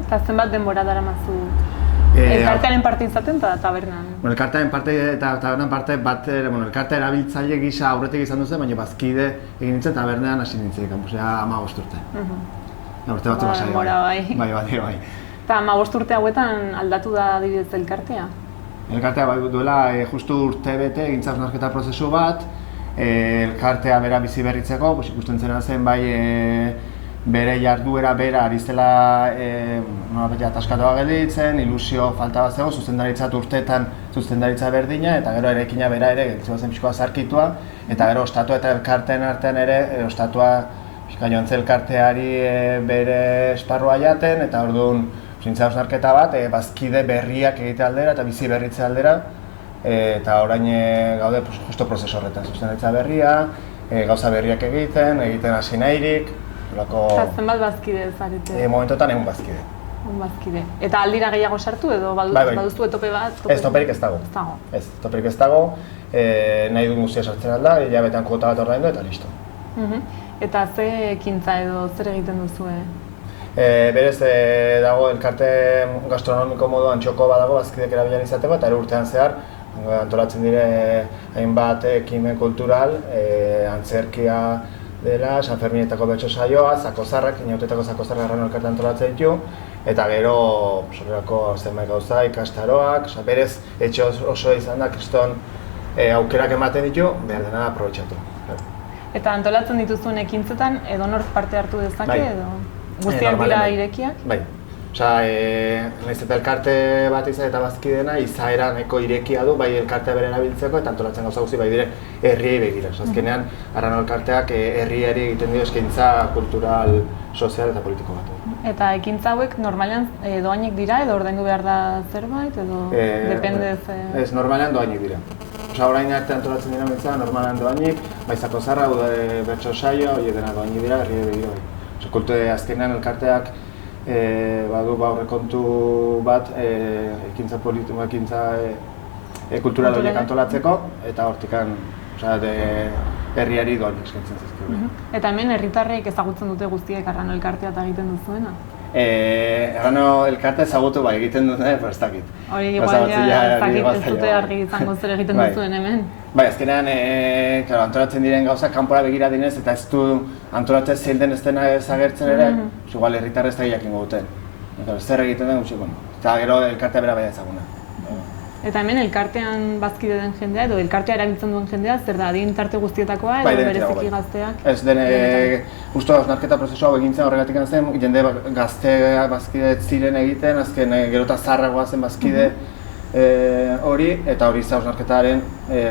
Eta zenbat denbora daramazu elkartearen parte izaten eta tabernan? Elkartearen parte eta tabernan parte bat, elkarte erabiltzaile gisa aurretik izan duzen, baina bazkide egin nintzen tabernean hasi nintzen, 15 urte. Urte batzu basai, bai. Eta 15 urte hauetan aldatu da adibidez elkartea? Elkartea duela justu urte bete egintza hausnarketa prozesu bat, elkartea bera bizi berritzeko, ikusten zena zen bai bere jarduera bera ari zela ataskatoa gelditzen, ilusio falta bat zegoen, zuzendaritzat urteetan zuzendaritza berdina, eta gero erekina bera ere gelditzen zen pixkoa zarkitua, eta gero ostatua eta elkarteen artean ere, ostatua joan zen elkarteari bere esparrua jaten, eta orduan zintza hausnarketa bat, bazkide berriak egite aldera eta bizi berritze aldera, eta orain gaude justo prozesu horretan, zuzendaritza berria, gauza berriak egiten hasi nahirik. Eta zenbat bazkide zarete? Momentotan egun bazkide. Eta aldira gehiago sartu edo baduzu etope bat? Ez, toperik ez dago. Ez, toperik ez dago, nahi duen guztia sartzen alda, hilabetean kuota bat ordaindu eta listo. Eta ze ekintza edo zer egiten duzu? Berez dago elkarte gastronomiko moduan txoko bat dago bazkidek erabilan izateko, eta ere urtean zehar antolatzen dire hainbat ekimen kultural, antzerkia dela, San Ferminetako betxo saioa, zakozarrak, inautetako zakozarrak Arrano elkartean antolatzen ditu, eta gero sorrerako zenbait gauza, ikastaroak, berez etxe oso izan da, kriston aukerak ematen ditu, behar dena aprobetxatu. Eta antolatzen dituzuen ekintzetan edonork parte hartu dezake edo? Guztiak dira irekiak? Bai. Nahiz eta elkarte bat izan eta bazkidena, izaera nahiko irekia du, bai elkartea bere erabiltzeko eta antolatzen gauza guzti bai dire herriei begira. Azkenean, Arrano elkarteak herriari egiten dio eskaintza kultural, sozial eta politiko bat. Eta ekintza hauek normalean doainek dira edo ordaindu behar da zerbait edo dependez? Ez, normalean doainek dira. Orain arte antolatzen dira mitzan, normalean doainek, bai zakozarra, bertso saio, dena doainek dira herriei begira bai. Azkenean elkarteak badu aurrekontu bat ekintza politiko, ekintza kultural horiek antolatzeko, eta hortikan herriari doan eskaintzen zizkigu. Eta hemen herritarrek ezagutzen dute guztiek Arrano elkartea eta egiten duzuena? Arrano elkartea ezagutu bai egiten dute, ez dakit. Hori igual ez dute argi izango zer egiten duzuen hemen. Bai, azkenean antolatzen diren gauzak kanpora begira dinez eta ez du antolatzen zein den ez dena ezagertzen ere, igual herritarrez da jakingo duten. Zer egiten den gutxi, eta gero elkartea bera baina ezaguna. Eta hemen elkartean bazkide den jendea edo elkartea erabiltzen duen jendea, zer da, adin tarte guztietakoa edo bereziki gazteak? Ez dene, uste hausnarketa prozesu hau egintzen horregatik zen, jende gaztea bazkide ziren egiten, azken gero eta zaharragoa zen bazkide hori, eta hori hausnarketaren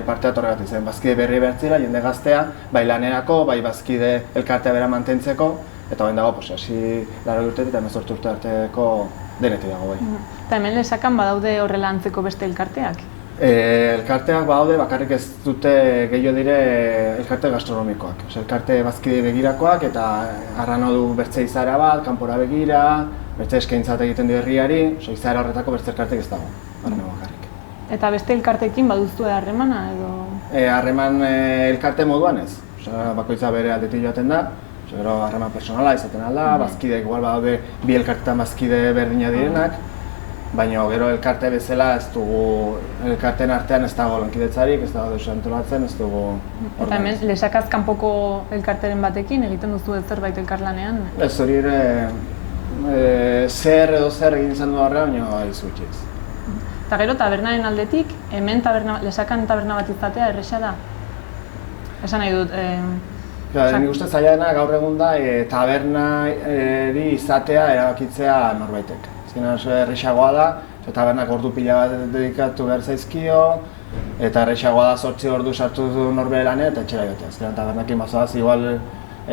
partea horregatik zen. Bazkide berri bertzera, jende gaztea, bai lanerako, bai bazkide elkartea bera mantentzeko, eta hoen dago, hasi 80 urtetik eta 18 urte arteko denetik dago bai. Eta hemen Lesakan badaude horrela antzeko beste elkarteak? Elkarteak badaude, bakarrik ez dute gehiago dire elkarte gastronomikoak. Elkarte bazkide begirakoak eta Arrano du bertze izaera bat, kanpora begira, bertze eskaintzat egiten du herriari, izaera horretako bertze elkartek ez dago, Arrano bakarrik. Eta beste elkartekin baduzue harremana edo? Harreman elkarte moduan ez, bakoitza bere aldetik joaten da. Gero harreman personala izaten alda, bazkideek igual badaude bi elkartetan bazkide berdina direnak, baina gero elkarte bezala ez dugu, elkarteen artean ez dago lankidetzarik, ez dago deus antolatzen, ez dugu... Eta hemen Lesakaz kanpoko elkarteren batekin egiten duzu zerbait elkarlanean? Ez hori ere, zer edo zer egin izan du horrean, baina ez gutxiz. Eta gero tabernaren aldetik, hemen Lesakan taberna bat izatea erresa da? Esan nahi dut... Nik uste zaila dena gaur egun da tabernari izatea erabakitzea norbaitek. Azkenean oso errexagoa da, tabernak ordu pila bat dedikatu behar zaizkio, eta errexagoa da 8 ordu sartu du norbere lanean eta etxera jotea. Azkenean tabernakin bazoaz igual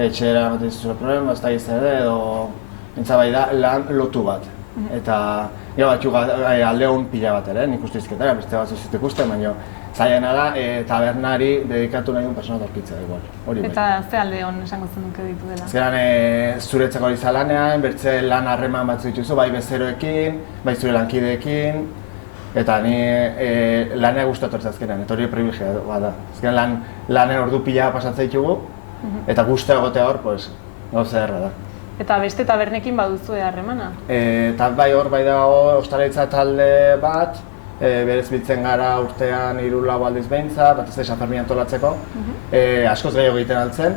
etxera ematen zuzure problema, ez da izan edo entzabai da lan lotu bat. Eta gero batzuk alde hon pila bat ere, nik uste izketara, beste bat zuzit ikusten, baina zailena da tabernari dedikatu nahi duen persona torkitzea igual. Eta ze alde hon esango zenuke ditu dela? Azkenean zuretzako hori zalanean, bertze lan harreman batzu dituzu, bai bezeroekin, bai zure lankideekin, eta ni lanea gustatortza azkenean, eta hori privilegioa bat da. Azkenean lanen ordu pila pasatzen ditugu, eta gustea egotea hor, gauza erra da. Eta beste tabernekin baduzue harremana? Eta bai hor, bai dago ostalaritza talde bat, berez biltzen gara urtean 3-4 aldiz behintzat, batez ere Sanfermin antolatzeko. Askoz gehiago egiten altzen,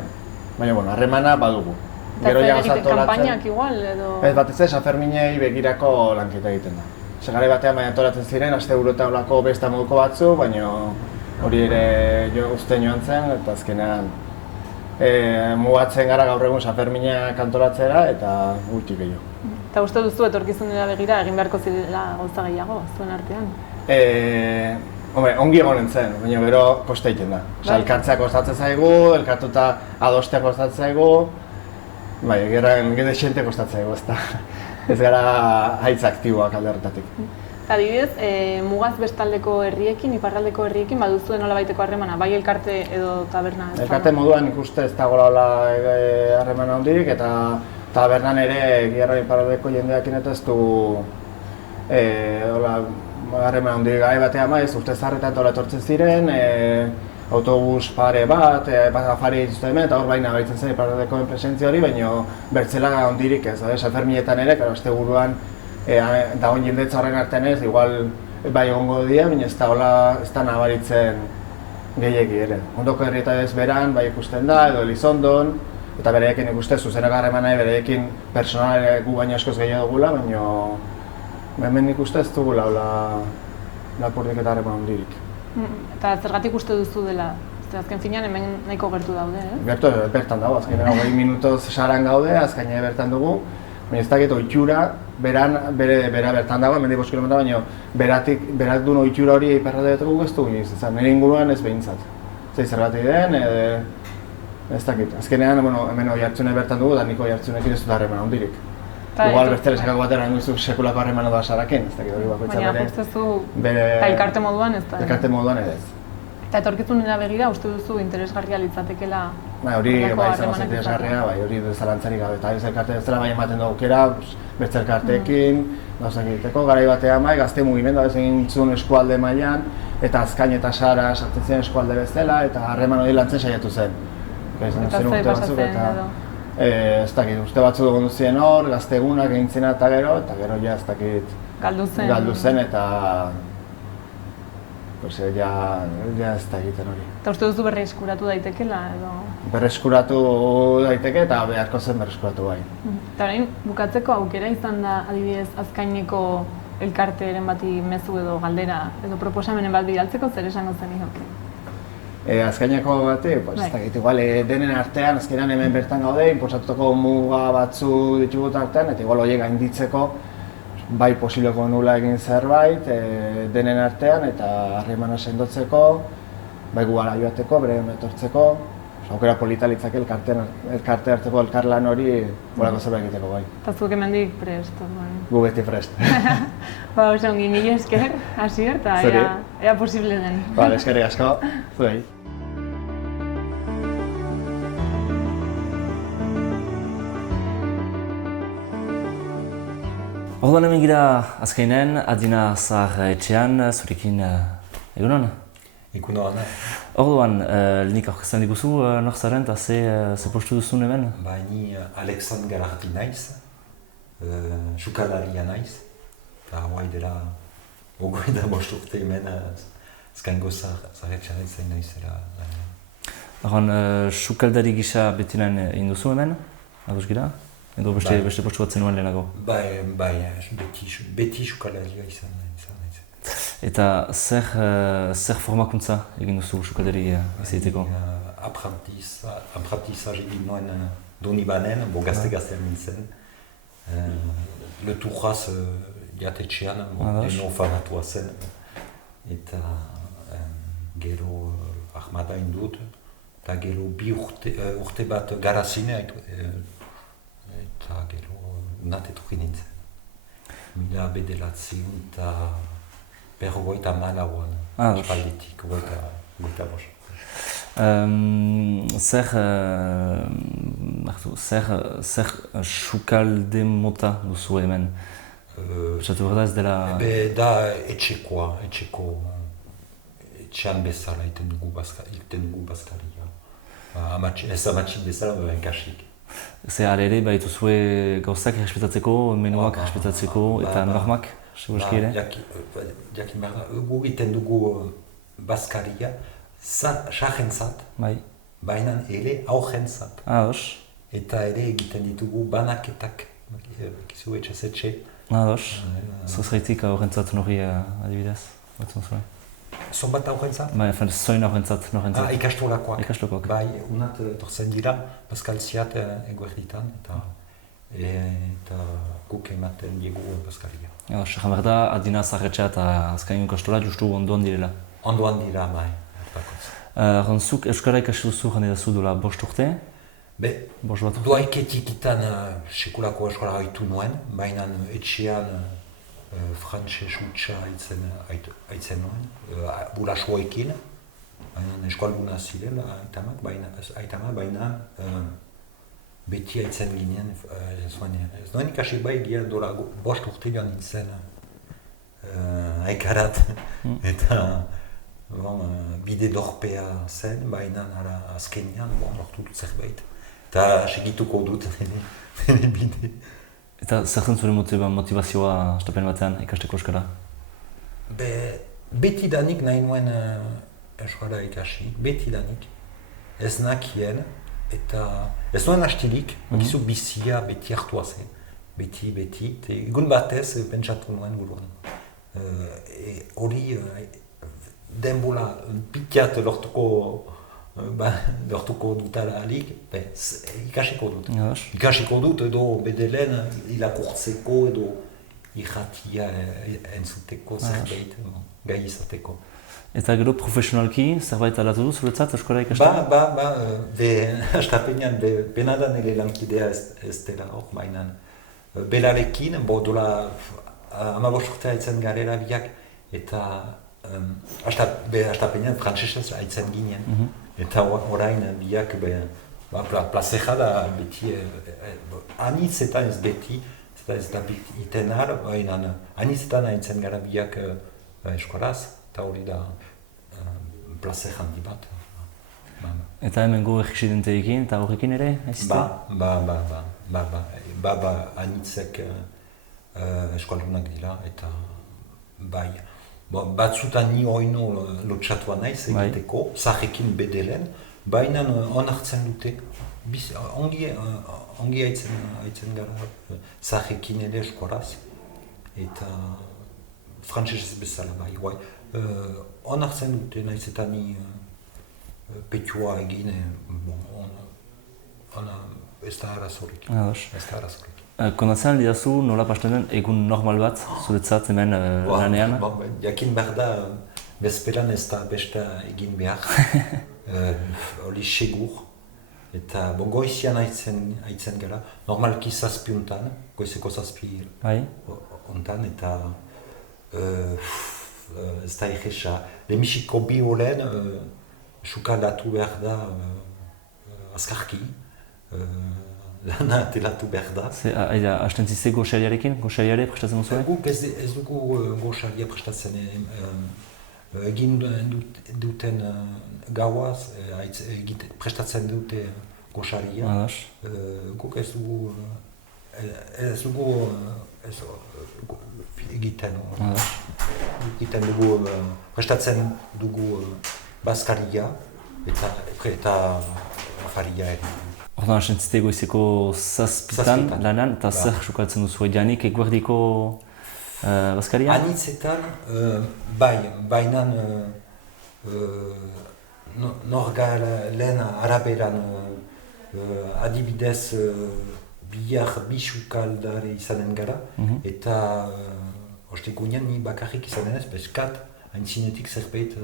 baina harremana badugu. Eta zer egiten, kanpainak igual edo? Ez, batez ere Sanferminei begirako lanketa egiten da. Garai batean baina antolatzen ziren, asteburu eta olako besta moduko batzu, baina hori ere uste joan zen, eta azkenean mugatzen gara gaur egun Sanferminak antolatzera eta gutxi gehiago. Eta uste duzu etorkizunera begira egin beharko zirela gauza gehiago zuen artean? Ongi egonen zen, baina gero kosta egiten da. Elkartzea kostatzen zaigu, elkartuta adostea kostatzen zaigu, gerran gede xente kostatzen zaigu, ez gara haitz aktiboak alde horretatik. Eta adibidez, mugaz bestaldeko herriekin, iparraldeko herriekin baduzuen nolabaiteko harremana, bai elkarte edo taberna? Elkarte moduan ikuste ez dagoela harremana handirik, eta tabernan ere Gierra iparraldeko jendeakin eta ez du harreman handirik gai batean maiz, urte zarretan etortzen ziren, autobus pare bat, afari dituzte hemen, eta hor baina gaitzen zen iparraldekoen presentzia hori, baina bertzela handirik ez, Sanferminetan ere, aste buruan dagoen jendetza horren artean ez, igual bai egongo dira, baina ez da nabaritzen gehiegi ere. Ondoko herrieta ez beran, bai ikusten da, edo Elizondon, eta bereekin ikuste zuzenak harreman nahi, bereekin personal gu baino askoz gehiago dugula, baina hemen ikuste ez dugula lapurdik eta harreman handirik. Eta zergatik uste duzu dela? Azken finean hemen nahiko gertu daude, eh? Gertu bertan dago, azkenean 20 minutoz saran gaude, azkaina bertan dugu. Baina ez dakit ohitura, bera bertan dago, hemendik 5 kilometra, baina berak duen ohitura hori iparraldeetako ez dugu inoiz izan, nire inguruan ez behintzat. Zergatik den, ez dakit. Azkenean hemen Oiartzune bertan dugu, eta nik Oiartzunekin ez dut harreman handirik. Igual beste Lesakako batera inguzu sekulako harremana da Saraken, ez dakit hori bakoitza bere... Baina ustezu elkarte moduan ez da? Elkarte moduan ere ez. Eta etorkizunera begira uste duzu interesgarria litzatekeela Hori Horrelako bai izango harremanak interesgarria, bai, hori zalantzarik gabe. Eta ez elkarte bezala bai ematen du aukera, beste elkarteekin, gauzak egiteko, garai batean bai, gazte mugimendua ez egin zuen eskualde mailan, eta Azkain eta Sara sartzen ziren eskualde bezala, eta harreman hori lantzen saiatu zen. Eta zer pasatzen edo? Ez dakit, uste batzuk egon duzien hor, gazte egunak egin zena eta gero ja ez dakit galdu zen eta ja ez da egiten hori. Eta uste duzu berreskuratu daitekela edo? Berreskuratu daiteke eta beharko zen berreskuratu bai. Eta orain bukatzeko aukera izan da adibidez Azkaineko elkarteren bati mezu edo galdera edo proposamenen bat bidaltzeko zer esango zenioke? Azkaineko bati, ez dakit, igual denen artean, azkenean hemen bertan gaude, inposatutako muga batzu ditugut artean, eta igual horiek gainditzeko bai posibleko nula egin zerbait denen artean eta harremana sendotzeko, bai gugara joateko, bere etortzeko, aukera polita litzake elkarte hartzeko elkarlan hori bolako zerbait egiteko bai. Eta zuek hemendik prest, orduan. Gu beti prest. Oso ongi, mila esker, Asier, eta ea posible den. Eskerrik asko, zuei. Orduan hemen gira Azkainen, Adina Zahar etxean, zurekin egunon? Egunon. Orduan, lehenik aurkezten diguzu, nor zaren eta ze postu duzun hemen? Ni Alexandre Galardi naiz, sukalaria naiz, eta guai dela ogoi da bost urte hemen Azkaingo Zahar etxean izan naizela. Orduan, sukaldari gisa beti lan egin duzu hemen, ados gira? Edo beste postu bat zenuen lehenago? Bai, beti sukalaria izan naiz. Eta zer formakuntza egin duzu sukaldari izateko? Apprentissage egin nuen Donibanen, gazte-gaztean nintzen. Leturraz jatetxean, deno famatua zen. Eta gero ahmada indut, eta gero bi urte bat garazine, eta gero natetuki nintzen. Mila bederatziun eta berrogeita malauan, espalditik, goita bost. Zer sukalde mota duzu hemen? Esatu behar da ez dela... Da etxean bezala egiten dugu bazkaria. Ez amatxin bezala, baina kasik. Ze ere baitu zue gauzak errespetatzeko, menuak errespetatzeko eta normak, segurazki ere? Jakin behar da, gu egiten dugu bazkaria, sajentzat, baina ere aurrentzat. Eta ere egiten ditugu banaketak, gizu etxe. Zozreitik aurrentzat nori adibidez, batzun zuen? Zonbat aurrentzat? Zoin aurrentzat, norentzat. Ikastolakoak. Bai, unat torzen dira, bazkalziat eguerditan, eta guk ematen diegu bazkaria. Segan behar da, Adina Zahar etxea eta Azkain ikastola justu ondoan direla? Ondoan dira, bai. Zuk Euskara ikasi duzu jende dazu dola bost urte? Doaiketik itan sekulako eskola haitu nuen, baina etxean frantses hutsa haitzen nuen, burasoekin, eskualduna ziren aitamak, baina beti haitzen ginen, ez nuen ikasi bai gira dola bost urte joan nintzen haikarat, eta bide dorpea zen, baina azkenean lortu dut zerbait, eta segituko dut nire bide. Eta zer zen zure motivazioa astapen batean ikasteko euskara? Betidanik nahi nuen euskara ikasi, betidanik. Ez nakien, eta ez nuen hastilik, gizu bizia beti hartua zen. Beti, egun batez pentsatu nuen buruan. Hori denbola pitiat lortuko dutara alik, ikasiko dut. Ikasiko dut edo bedelen irakurtzeko edo irratia entzuteko zerbait, gai izateko. Eta gero profesionalki zerbait aldatu du zuretzat euskara ikasten? Astapenean benadan ere lankidea ez dela hor mainan. Belarekin, dola 15 urte haitzen garela biak, eta astapenean frantsesez haitzen ginen. Eta orain biak Plazeja da beti, anitzetan ez beti, ez da iten har, baina anitzetan haintzen gara biak eskolaz, eta hori da plazer handi bat. Eta hemengo egizidenteekin eta horrekin ere, aizizte? Anitzek eskualdunak dira, eta bai. Batzutan ni oino lotxatua naiz egiteko, zahekin bedelen, baina onartzen dute. Ongi haitzen gara zahekin ere eskualaz, eta frantsesez bezala bai. Onartzen dute naiz eta ni petua egin, ez da arazorik. Kondatzen aldidazu nola pasten den egun normal bat zuretzat hemen lanean? Jakin behar da, bezperan ez da beste egin behar, hori segur. Eta goizian haitzen gara, normalki zazpi untan, goizeko zazpi untan, eta ez da egesa. Lemisiko bi olen, sukaldatu behar da azkarki, lana telatu behar da. Hasten zizte goxariarekin? Goxariare prestatzen duzue? Guk ez dugu goxaria prestatzen. Egin duten gauaz, prestatzen dute goxaria. Guk ez dugu egiten. Prestatzen dugu bazkaria eta afaria ere. Ordan hasten zizte goizeko zazpitan lanan, eta zer sukaltzen duzu janik eguerdiko bazkaria? Anitzetan, baina norga lehen araberan adibidez bihar bi sukaldare izanen gara, eta ostekunean ni bakarrik izanen ez, bezkat haintzinetik zerbait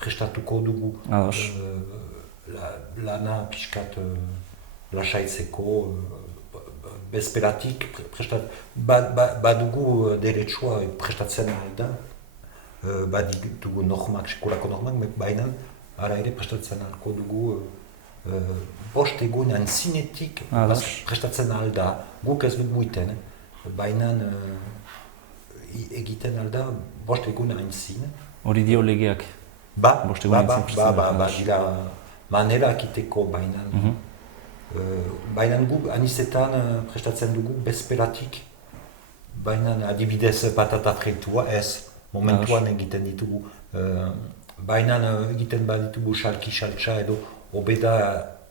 prestatuko dugu. Lana pixkat lasaitzeko, bezperatik badugu deretsua prestatzen alda, baditugu normak, sekolako normak, baina ara ere prestatzen alko dugu bost egun antzinetik prestatzen alda, guk ez dugu iten, baina egiten alda bost egun antzin. Hori dio legeak? Dira manerak iteko baina. Baina guk anizetan prestatzen dugu bezperatik, baina adibidez patata freitua ez, momentuan egiten ditugu. Baina egiten baditugu salki-saltsa edo obeda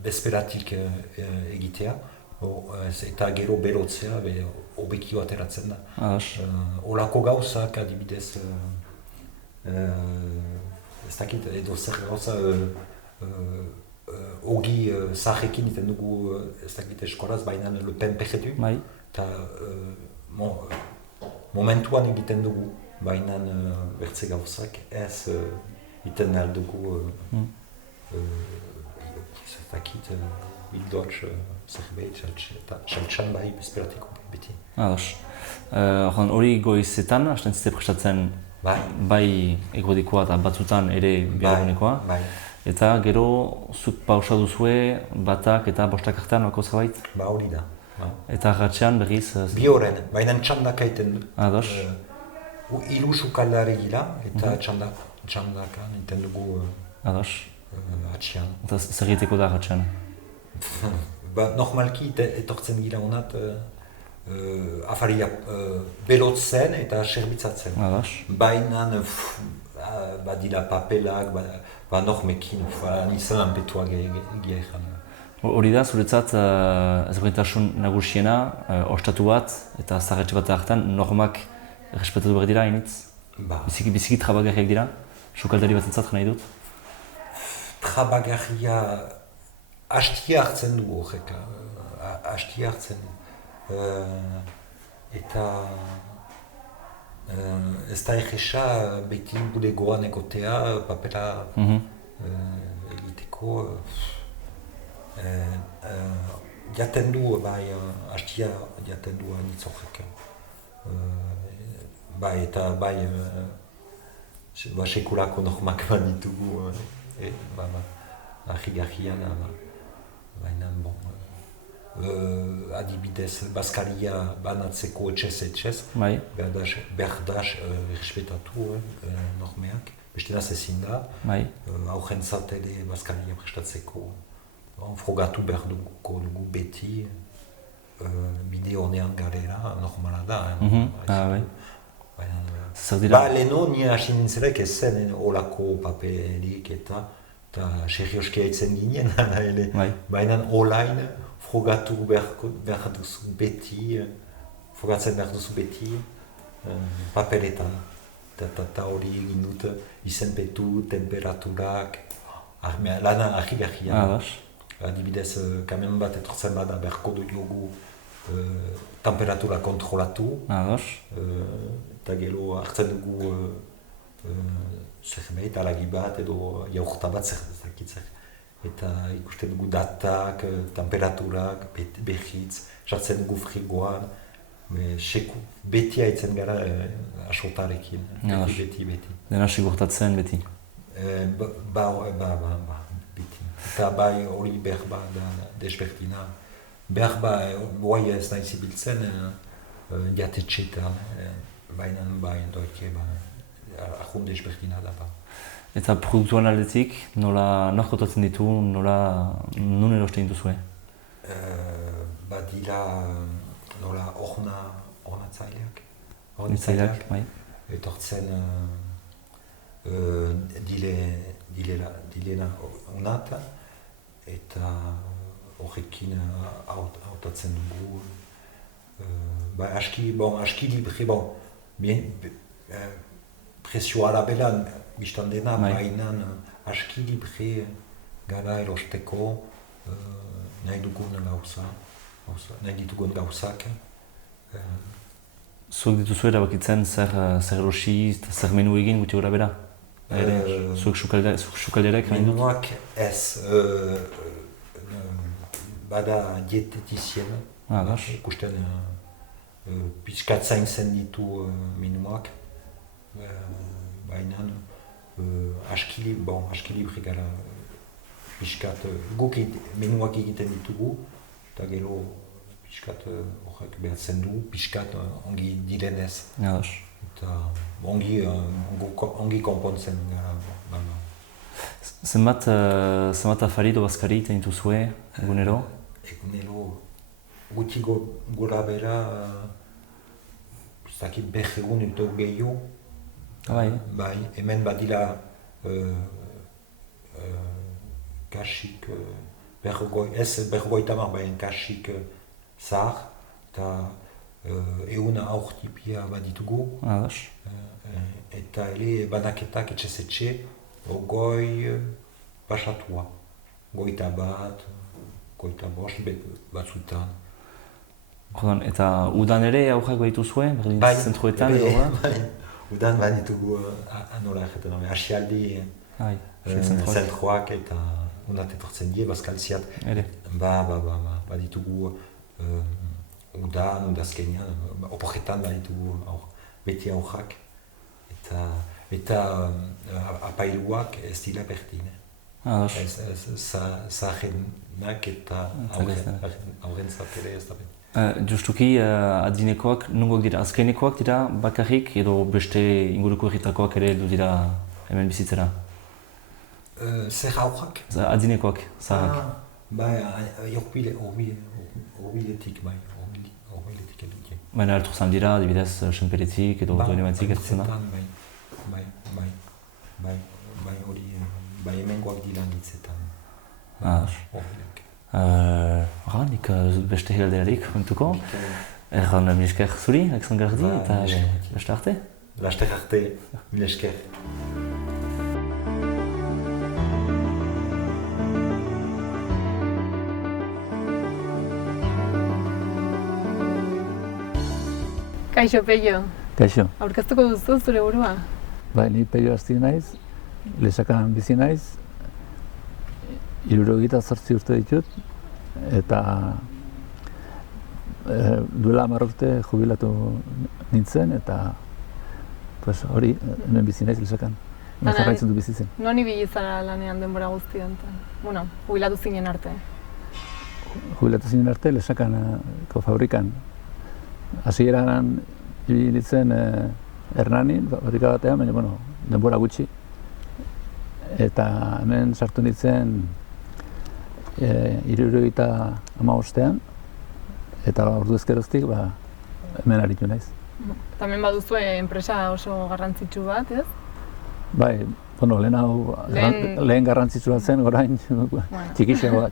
bezperatik egitea, eta gero berotzea, obekio ateratzen da. Olako gauzak adibidez, ez dakit edo zer gauza, ogi zahekin iten dugu ez dakit eskolaz, baina le pen pejetu. Eta momentuan egiten dugu, baina bertze gauzak ez iten aldugu ez dakit bildotx zerbait, saltsan bai bezperatiko beti. Hori goizetan, hasten zizte prestatzen bai egodikoa eta batzutan ere bihargunekoa. Eta gero, zuk pausa duzue, batak eta bostak artean olako zerbait? Hori da. Eta ratxean berriz? Bi horren, baina txandaka egiten du. Hiru sukaldare gira, eta txandaka egiten dugu ratxean. Eta zer egiteko da ratxean? Normalki etortzen gira honat afaria belotzen eta serbitzatzen. Baina badira papelak, normekin, nizan anpetuak egia. Hori da, zuretzat ezberdintasun nagusiena, ostatu bat eta zaharretxe bat hartan normak errespetatu behar dira hainitz? Biziki trabagarriak dira? Sukaldari bat entzat nahi dut? Trabagarria hastia hartzen du horrek, hastia hartzen du. Eta ez da egesa beti gure goan egotea papera egiteko. Jaten du, hastia jaten du anitz horrek. Eta sekulako normak bat ditugu, ahigarrian baina, adibidez, Baskaria banatzeko etxez, Bai. behar da errespetatu normeak, bestenaz ezin da, Bai. aurrentzat ere Baskaria prestatzeko, frogatu behar dugu beti, bide honean garera, normala da. Bai. Zer dira? Ba, leheno, ni hasi nintzelek ez zen olako paperik eta serioski haitzen ginen, baina olain frogatu behar duzu beti, frogatzen behar duzu beti papeletan. Eta hori egin dut izenpetu, temperaturak, lana argi-bergia. Adibidez, kamen bat etortzen bada beharko dugu temperatura kontrolatu. Eta gero hartzen dugu zerbait, alagi bat edo jaurta bat zerkitzak. Eta ikusten dugu datak, temperaturak, behitz, sartzen dugu frigoan. Beti haitzen gara asotarekin, beti. Dena sigurtatzen beti? Beti. Eta bai hori behar da desberdina. Behar guai ez nahi zibiltzen jatetxetan, baina bai doike ahun desberdina da. Eta produktuan aldetik, nork otatzen ditu, nun erosten dituzue? Badira nola ornatzaileak. Ornatzaileak, bai. Etortzen dilena onat, eta horrekin hautatzen dugu. Aski libre, presio arabelan biztan dena, baina aski libre gara erosteko nahi ditugun gauzak. Zuek dituzu erabakitzen zer erosi, zer menu egin guti gora bera? Zuek sukalderak? Menuak ez, bada dietetizien, ikusten pixkat zaintzen ditu menuak, baina aski libre gara pixkat, guk menuak egiten ditugu, eta gero pixkat horrek behatzen du, pixkat ongi direnez. Eta ongi konpontzen gara. Zenbat afari edo Baskari egiten dituzue egunero? Egunero guti gora bera, zakit egun eta gehiago. Bai, hemen badila kasik, ez bergoitamar, baina kasik zahar, eta eguna aurtipia baditugu. Eta ere banaketak etxe-etxe, goi pasatua. Goita bat, goita bost batzutan. Eta udan ere aurrak behituzue, berdin zentruetan edo ba? Udan baditugu nola egiten, asialdi zentruak eta unat etortzen die, bazkaliziat. Baditugu udazkenean, oporretan baditugu beti aurrak. Eta apailuak ez dira berdin. Zahenak eta aurrentzat ere ez da berdin. Justuki, adinekoak, nungoak dira, azkenekoak dira bakarrik edo beste inguruko herritakoak ere edo dira hemen bizitzera? Zer aurrak? Adinekoak, zaharrak. Horbiletik eduk. Baina altruzan dira, adibidez, senperetik edo doinematik etortzen da? Bai, hori hemengoak dira nitzetan. Nik beste hildearik juntuko. Erran milesker zuri, Alexandre Galardi, eta beste arte. Laster arte, milesker. Kaixo, Peio. Kaixo. Aurkeztuko duzu zure burua? Bai, ni Peio Asti naiz, Lesakan bizi naiz, 78 urte ditut, eta duela 10 urte jubilatu nintzen, eta hori, hemen bizi naiz Lesakan. Jarraitzen du bizitzen. Non ibili zara lanean denbora guzti honetan? Jubilatu zinen arte. jubilatu zinen arte Lesakanko fabrikan. Hasieran ibili nintzen Hernanin, fabrika batean, baina bueno, denbora gutxi. Eta hemen sartu nintzen 75ean, eta ordu ezkeroztik hemen aritu naiz. Tamen baduzue enpresa oso garrantzitsu bat, ez? Bai, bueno, lehen garrantzitsu bat zen, orain txikixagoa.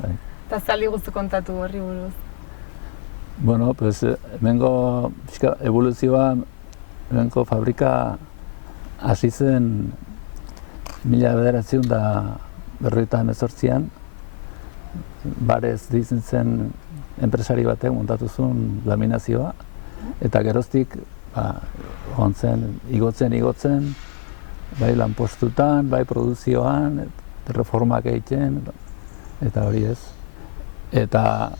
Bai. Eta zali guztu kontatu horri buruz? Bueno, pues, hemengo evoluzioa, hemengo fabrika hasi zen 1958an, Barez dizen zen enpresari batek montatu zuen laminazioa, eta geroztik joan zen igotzen, bai lanpostutan, bai produzioan, reformak egiten, eta hori ez. Eta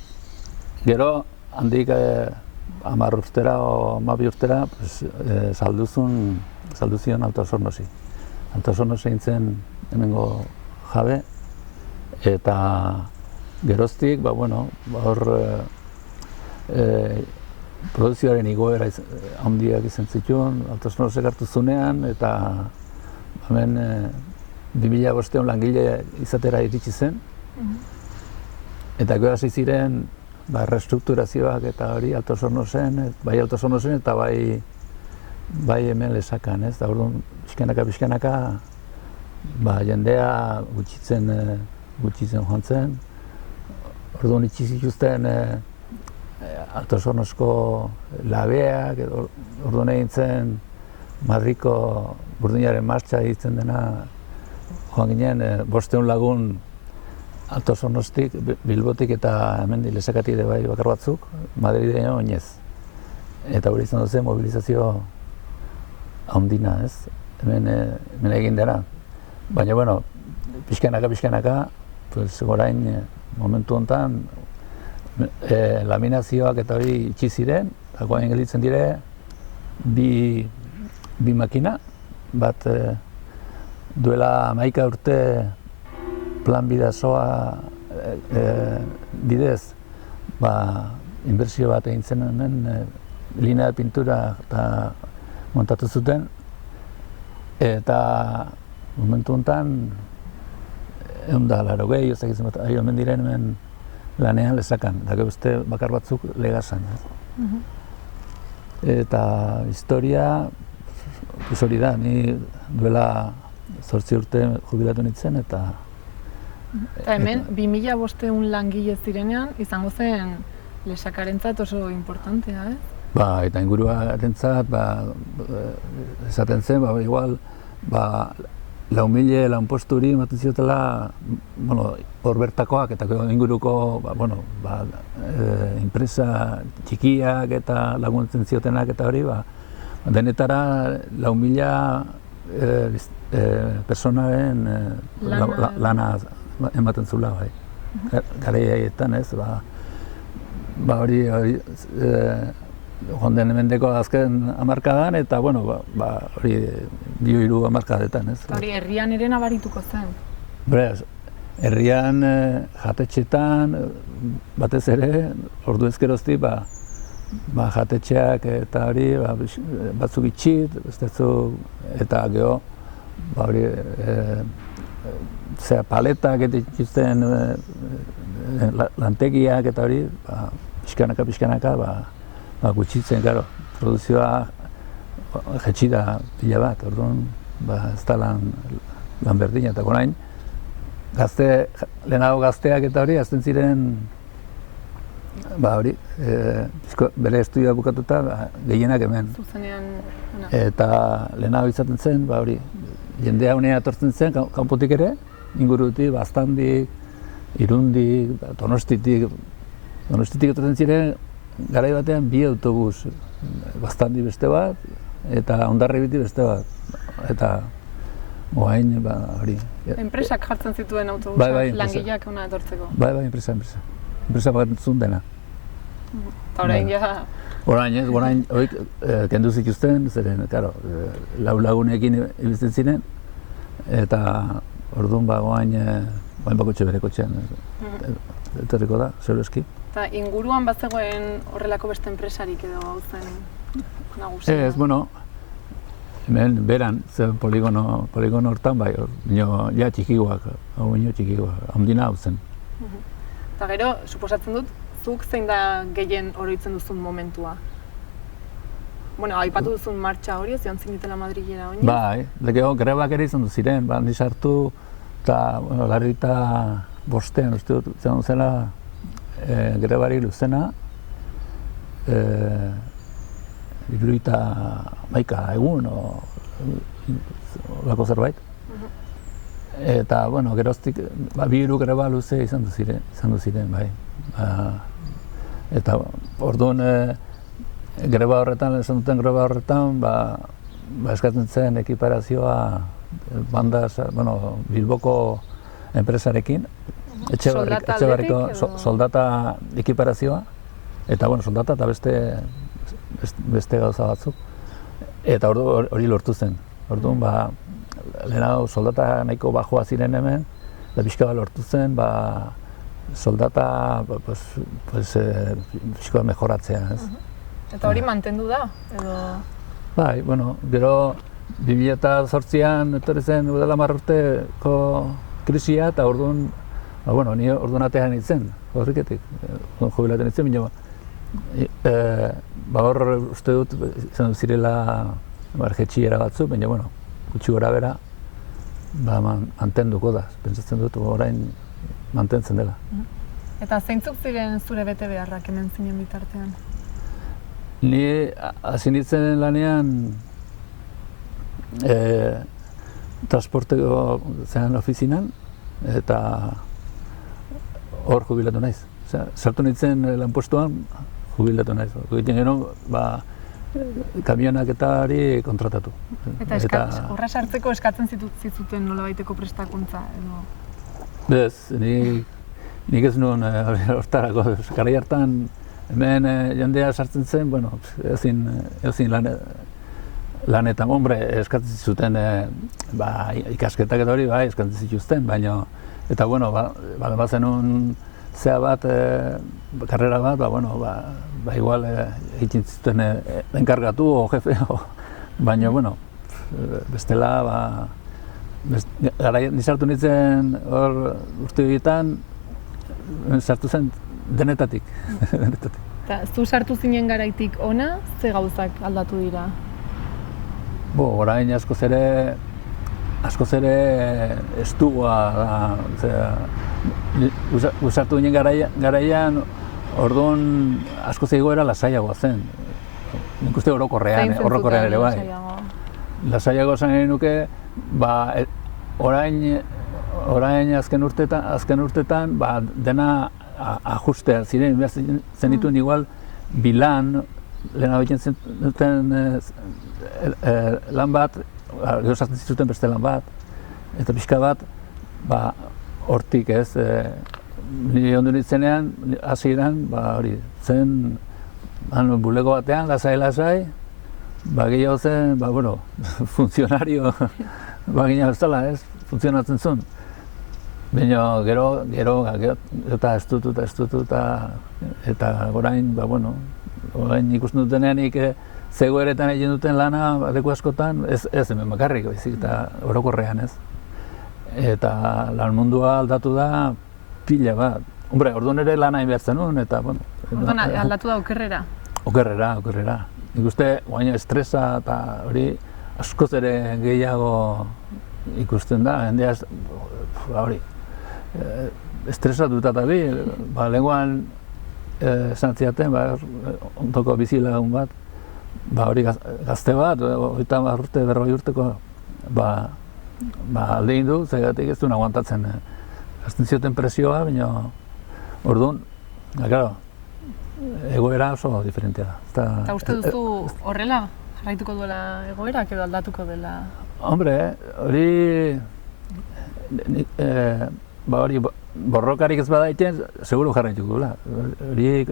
gero handik 10 urtera o 12 urtera saldu zion Autosornosi. Autosornosi nintzen hemengo jabe, eta geroztik, hor produzioaren igoera handiak izan zituen, Autosornosek hartu zunean, eta hemen 2005 langile izatera iritsi zen. Eta gero hasi ziren restrukturazioak eta hori Autosornosen, bai Autosornosen eta bai hemen Lesakan, ez? Da orduan pixkanaka jendea gutxitzen joan zen. Orduan itxi zituzten Autosornosko labeak, orduan egin zen Madriko burdinaren martxa egiten dena, joan ginen 500 lagun Autosornostik, Bilbotik eta hemen Lesakatik ere bai bakar batzuk, Madridean oinez. Eta hori izan zen mobilizazio handina, ez? Hemen egin dena. Baina, bueno, pixkanaka, orain momentu honetan laminazioak eta hori itxi ziren, eta goain gelditzen dire bi makina, bat duela 11 urte plan bidazoa bidez inbertsio bat egin zen hemen linea de pintura eta montatu zuten, eta momentu honetan 180 ezagitzen bat hemen diren hemen lanean Lesakan, da uste bakar batzuk Legasan. Eta historia hori da, ni duela 8 urte jubilatu nintzen, eta hemen 2500 langile zirenean izango zen Lesakarentzat oso importantea, ez? Eta inguruarentzat, esaten zen, igual, 4.000 lanpostu hori ematen ziotela, hor bertakoak eta inguruko, enpresa txikiak eta laguntzen ziotenak eta hori, denetara 4.000 personaren lana ematen zula, bai. Garaietan, ez, hori jonden mendeko azken hamarkadan, eta, hori 2-3 hamarkadetan, ez. Hori herrian ere nabarituko zen? Herrian jatetxetan, batez ere, ordu ezkerozti, jatetxeak eta hori, batzuk itxit, eta geho, hori, paletak eta itxuzten lantegiak eta hori, pixkanaka, gutxitzen, produzioa jetxida pila bat, orduan, ez da lan berdina, eta orain, lehenago gazteak eta hori, azten ziren, bere estudioa bukatuta, gehienak hemen. Eta lehenago izaten zen, jendea honea etortzen zen, kanpotik ere, ingurutik, Baztandik, Irundik, Donostitik etortzen ziren, garai batean 2 autobus, Baztandi beste bat, eta Hondarribiti beste bat. Eta oain, hori. Enpresak jartzen zituen autobusak, langileak hona etortzeko? Bai, enpresa. Enpresa bat zuen dena. Eta orain ja... Orain kendu zituzten, zeren, lagunekin ibiltzen ziren, eta orduan oain bakotxe bere kotxean. etorriko da, zer eski. Eta inguruan bazegoen horrelako beste enpresarik edo gauzen nagusia? Ez, bueno, hemen beran, zer poligono hortan bai, ja txikiguak, hau ino txikiguak, handina hau zen. Eta gero, suposatzen dut, zuk zein da gehien oroitzen duzun momentua? Bueno, aipatu duzun martxa hori, joan zinitela Madrilera oinez? Bai, gero grebak ere izan du ziren, ba, sartu, eta, bueno, 2005 uste dut, izan zela grebari luzena, 71 egun, olako zerbait. Eta, bueno, geroztik, 2 hiru greba luze izan du ziren, bai. Eta, orduan, greba horretan, esan duten greba horretan, eskatzen zen ekiparazioa Bilboko enpresarekin, etxebarriko soldata ekiparazioa, eta, soldata eta beste gauza batzuk. Eta hori lortu zen. Orduan, lehenago soldata nahiko bajoa ziren hemen, eta pixka bat lortu zen, soldata pixka bat mejoratzea, ez. Eta hori mantendu da, edo? Bai, gero 2008an etorri zen udala 10 urteko krisia, eta orduan, ni orduan atean nintzen, horriketik, jubilatzen nintzen, hor uste dut izan zirela jetxiera batzu, baina, gutxi gora bera, mantenduko da, pentsatzen dut orain mantentzen dela. Eta zeintzuk ziren zure bete beharrak hemen zinen bitartean? Ni hasi nintzen lanean transporteko ofizinan, eta hor jubilatu naiz. Sartu nintzen lanpostuan, jubilatu naiz. Egiten gero, kamionak eta hori kontratatu. Eta horra sartzeko eskatzen zituzten nolabaiteko prestakuntza, edo? Bez, nik ez nuen hortarako. Garai hartan, hemen jendea sartzen zen, ezin lanetan, eskatzen zuten ikasketak eta hori, eskatzen zituzten, baina, eta, bazenun zea bat, karrera bat, igual egiten zuten enkargatu o jefe, baina, bestela, sartu nintzen hor urte horietan, sartu zen denetatik. Eta zu sartu zinen garaitik ona, ze gauzak aldatu dira? Orain askoz ere estua da. Sartu ginen garaian, orduan askoz egoera lasaiagoa zen. Nik uste orokorrean ere bai. Lasaiago zen nuke, orain azken urtetan dena ajustea ziren, zenituen igual bilan, lehena egiten zenuten lan bat, gero sartzen zituten beste lan bat, eta pixka bat, hortik ez, nire ondu nintzenean, hasieran, hori, zen bulego batean, lasai, gehiago zen, funtzionario, gina bezala ez, funtzionatzen zuen. Baina gero eta estutu, eta orain, orain ikusten dutenean zegoeretan egin duten lana leku askotan, ez hemen bakarrik, baizik eta orokorrean ez. Eta lan mundua aldatu da pila bat. Orduan ere lana inbertzen nuen, eta, Orduan aldatu da okerrera? Okerrera. Nik uste, estresa eta hori askoz ere gehiago ikusten da, jendea hori. Estresatuta eta lehenguan esan ziaten, ontoko bizilagun bat, hori gazte bat, 30 urte, 40 urteko, alde egin du, zegatik ez duen aguantatzen. Azten zioten presioa, baina orduan, egoera oso diferentea da. Eta uste duzu horrela jarraituko duela egoerak edo aldatuko dela? Hori borrokarik ez badaiten, seguru jarraituko duela. Hori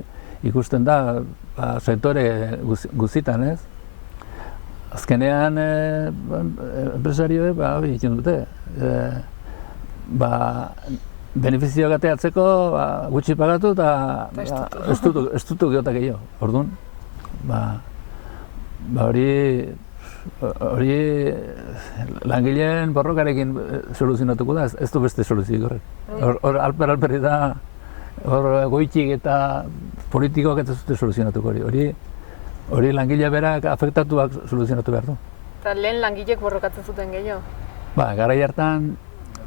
ikusten da, sektore guzitan, ez? Azkenean, enpresarioek, hori egiten dute. Benefizioak ateatzeko gutxi pagatu eta estutu gehotak gehiago. Orduan, hori langileen borrokarekin soluzionatuko da, ez du beste soluzioik horrek. Hor alper da, hor goitik eta politikoak ez dute soluzionatuko hori. Hori langilea berak afektatuak soluzionatu behar du. Eta lehen langilek borrokatzen zuten gehiago? Garai hartan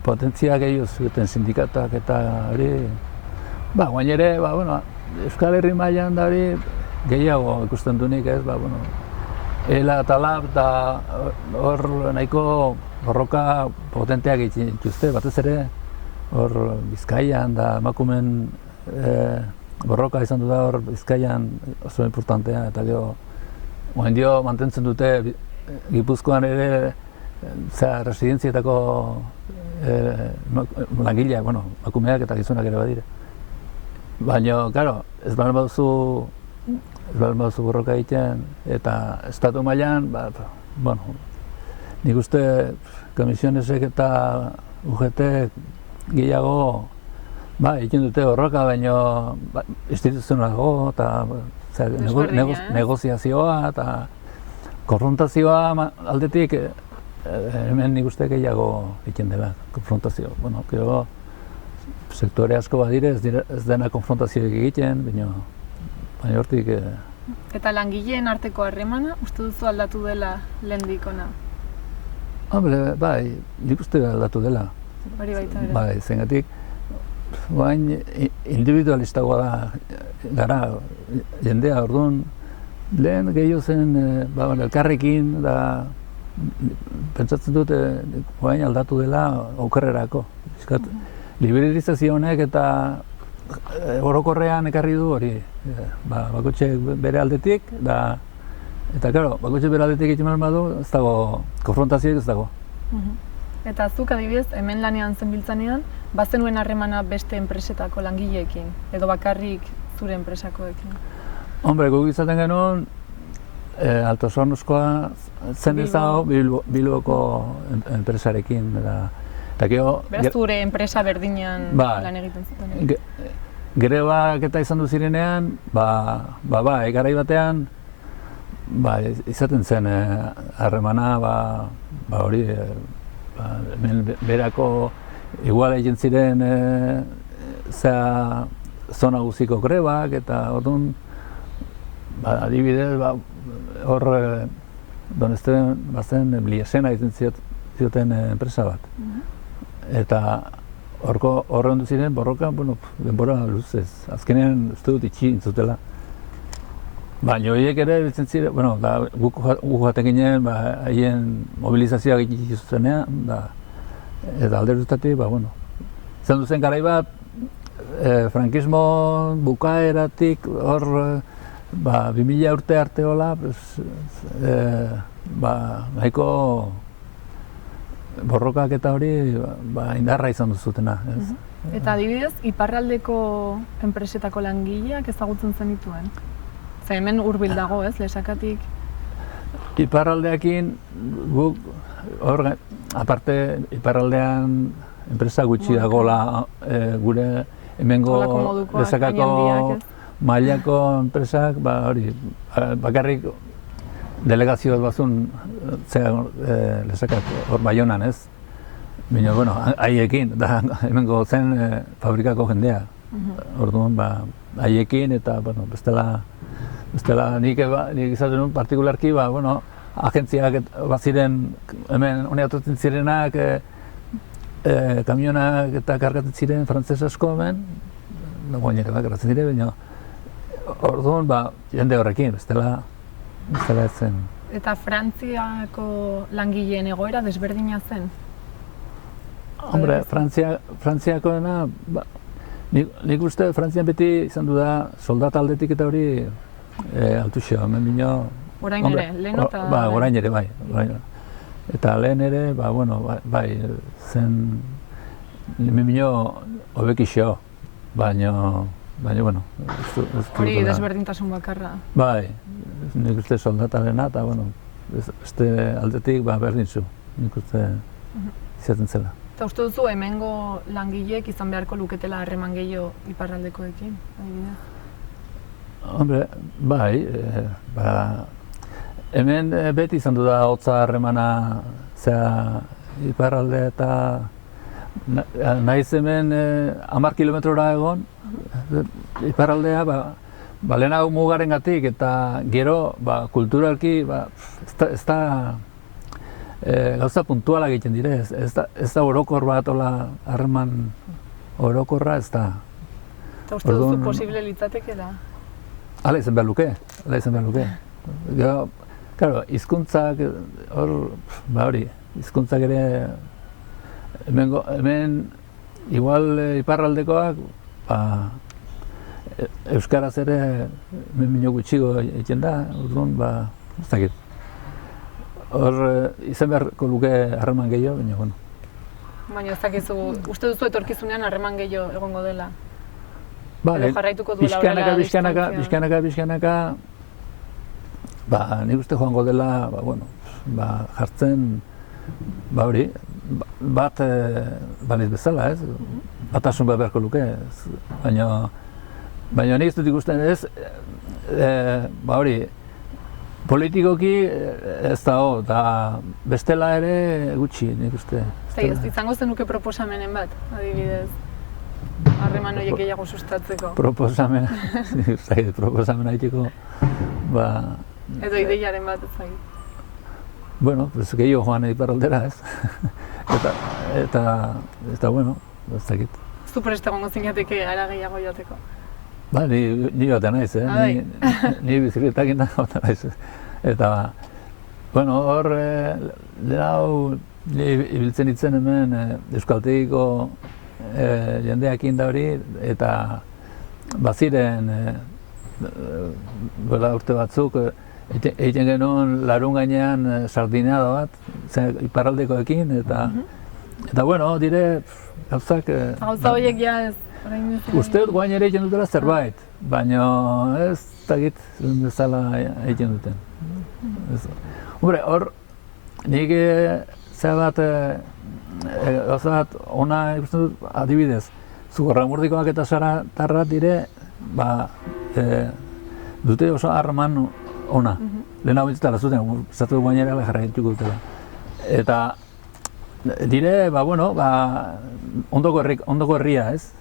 potentzia gehiago zuten sindikatuak eta hori... Guain ere, Euskal Herri mailan da hori gehiago ikusten dunik ez, ELA eta LAB eta hor nahiko borroka potenteak egiten dituzte, batez ere hor Bizkaian da emakumeen borroka izan du da hor Bizkaian oso importantea eta gero orain dio mantentzen dute Gipuzkoan ere residentzietako langileak, emakumeak eta gizonak ere badire. Baina, claro, ez baldin baduzu borroka egiten eta estatu mailan, nik uste komisionesek eta UGT gehiago egiten dute borroka, baina instituzionalago eta negoziazioa eta konfrontazioa aldetik hemen nik uste gehiago egiten dela, konfrontazio. Gero sektore asko badire, ez dena konfrontazioek egiten, baina hortik... Eta langileen arteko harremana, uste duzu aldatu dela lehendik ona? Hombre, nik uste aldatu dela. Hori baita ere. Zengatik, bain individualistagoa gara jendea, orduan, lehen gehiago zen elkarrekin da pentsatzen dut bain aldatu dela okerrerako. Liberalizazio honek eta orokorrean ekarri du hori, bakotxe bere aldetik, eta claro, bakotxe bere aldetik egiten badu, ez dago, konfrontazioik ez dago. Eta zuk adibidez, hemen lanean zenbiltzanean, bazenuen harremana beste enpresetako langileekin, edo bakarrik zure enpresakoekin? Hombre, guk izaten genuen, Alto Hornozkoa zen ezago Bilboko enpresarekin. Beraz, zure enpresa berdinean lan egiten zuten? Grebak eta izan du zirenean, garai batean, izaten zen harremana, hori, berako igual egin ziren zona guziko grebak, eta orduan, adibidez, hor Donesten bazen Bliesena egiten zioten enpresa bat. Eta horre ondu ziren borroka, denbora luzez. Azkenean uste dut itxi intzutela. Baina horiek ere biltzen ziren, guk jaten ginen, haien mobilizazioak egiten zuzenean, eta alderuztatik, izan duzen garai bat, frankismo bukaeratik hor 2000 urte arte hola, nahiko borrokak eta hori indarra izan duzutena. Eta adibidez, iparraldeko enpresetako langileak ezagutzen zenituen? Hemen hurbil dago, ez, Lesakatik? Iparraldeakin guk, aparte iparraldean enpresa gutxi dagoela gure hemengo Lesakako mailako enpresak, bakarrik delegazio bat bazun Lesakak hor Baionan, ez? Baina, haiekin, hemengo zen fabrikako jendea. Orduan, haiekin eta, bestela nik izaten nuen partikularki, agentziak baziren hemen honeatotzen zirenak, kamionak eta kargatzen ziren frantzes asko hemen, guainera bakarratzen dire, baina orduan, jende horrekin, bestela ez zen. Eta Frantziako langileen egoera desberdina zen? Hombre, Frantziakoena, nik uste Frantzian beti izan du da soldata aldetik eta hori altuxo, hemen bino... Orain ere, lehen eta... Orain ere, bai. Eta lehen ere, zen... Hemen bino hobekixo, baina, hori desberdintasun bakarra. Bai, nik uste soldata lehena eta, beste aldetik berdintzu, nik uste izaten zela. Eta uste duzu hemengo langileek izan beharko luketela harreman gehiago iparraldekoekin, adibidez? Hombre, bai, hemen beti izan du da hotza harremana iparralde eta naiz hemen 10 kilometrora egon, iparraldea, lehenago mugarengatik eta gero kulturalki ez da gauza puntuala egiten dire, ez da orokor bat harreman orokorra ez da. Eta uste duzu posible litzatekela? Hala izan behar luke. Gero, claro, hizkuntzak hori, hizkuntzak ere hemen igual iparraldekoak euskaraz ere minio gutxigo egiten da, orduan, ez dakit. Hor izan beharko luke harreman gehiago, baina, bueno. Baina ez dakizu, uste duzu etorkizunean harreman gehiago egongo dela? Edo jarraituko duela horrela distantzia? Bizkanaka, nik uste joango dela, jartzen, hori, bat baliz bezala, ez? Batasun bat beharko luke, baina nik ez dut ikusten ez, hori, politikoki ez dago, eta bestela ere gutxi, nik uste. Izango zenuke proposamenen bat, adibidez, harreman horiek gehiago sustatzeko? Proposamena egiteko, edo ideiaren bat, ez dakit. Bueno, pues gehiago joan iparraldera, ez? Eta bueno, ez dakit. Zu prest egongo zinateke ara gehiago joateko? Ni batean naiz, ni bizikletakin batean naiz. Eta, bueno, hor, lehenau, ibiltzen ditzen hemen euskaltegiko jendeakin da hori, eta baziren, urte batzuk, egiten genuen larun gainean sardinada bat, iparraldekoekin, eta bueno, dire, gauzak... Gauza horiek ja ez? Uste dut guain ere egiten dutela zerbait, baina ez dakit bezala egiten duten. Hombre, hor, nik gauza bat ona ikusten dut adibidez, Zugorramurdikoak eta Saratarrak dire, dute oso harreman ona. Lehenago bintzatela zuten, zatu guain ere jarraituko dutela. Eta dire, ondoko herria, ez?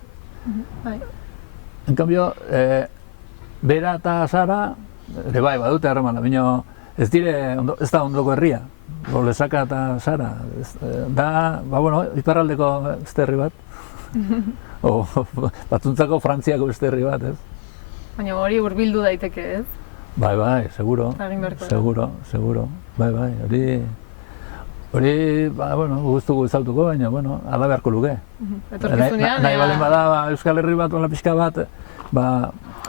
En cambio, Bera eta Sara, ere badute harremana, baina ez da ondoko herria, Lesaka eta Sara. Da, iparraldeko beste herri bat, batzuntzako Frantziako beste herri bat, ez? Baina hori hurbildu daiteke, ez? Bai, seguro, hori, guztuko izautuko, baina, ala beharko luke. Etorkizunean, nahi baldin bada, Euskal Herri bat, pixka bat,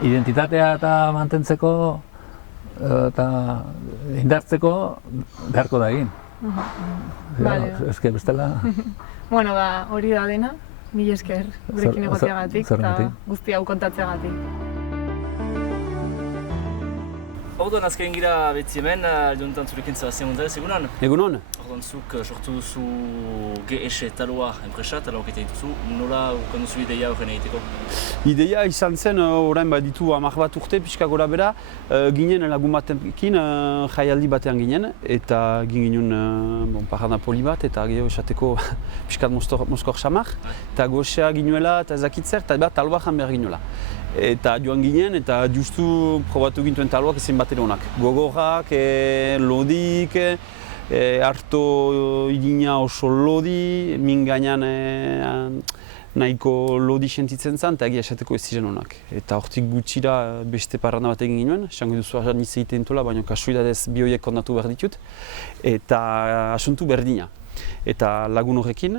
identitatea eta mantentzeko eta indartzeko beharko da egin. Eske bestela... Bueno, hori da dena, mila esker gurekin egoteagatik eta guzti hau kontatzeagatik. Orduan azken gira betzi hemen, aldeuntan zurekin Sebastian Gonzalez, egunon? Egunon. Orduan zuk sortu duzu GS taloa enpresa, taloak eta dituzu, nola ukan duzu ideia horren egiteko? Ideia izan zen, orain ditu 10 bat urte, pixka gora bera, ginen lagun batekin jaialdi batean ginen, eta ginen parranda poli bat, eta gehiago esateko pixkat moskor samar, eta goxea ginuela eta ezakitzer, eta taloa jan behar ginuela. Eta joan ginen, eta justu probatu gintuen taloak ezin bat ere honak. Gogorrak, lodik, harto irina oso lodi, min gainean nahiko lodi sentitzen zen, eta egia esateko ez ziren honak. Eta hortik gutxira beste parranda bat egin ginen, esango duzu arran izaiten tola, baina kasuidadez bioiek kondatu behar ditut, eta asuntu berdina. Eta lagun horrekin,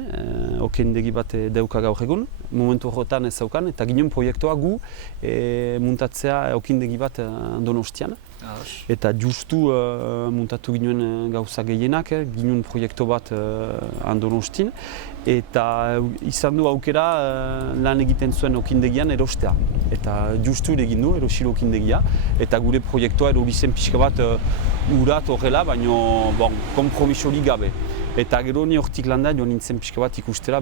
okendegi bat dauka gaur egun, momentu horretan ez zaukan, eta ginen proiektua gu muntatzea okindegi bat Donostian. Eta justu muntatu ginen gauza gehienak, ginen proiektu bat Donostin, eta izan du aukera lan egiten zuen okindegian erostea. Eta justu egin du erosilo okindegia, eta gure proiektua erori zen pixka bat urat horrela, baina kompromisori gabe. Eta gero ni hortik landa joan nintzen pixka bat ikustera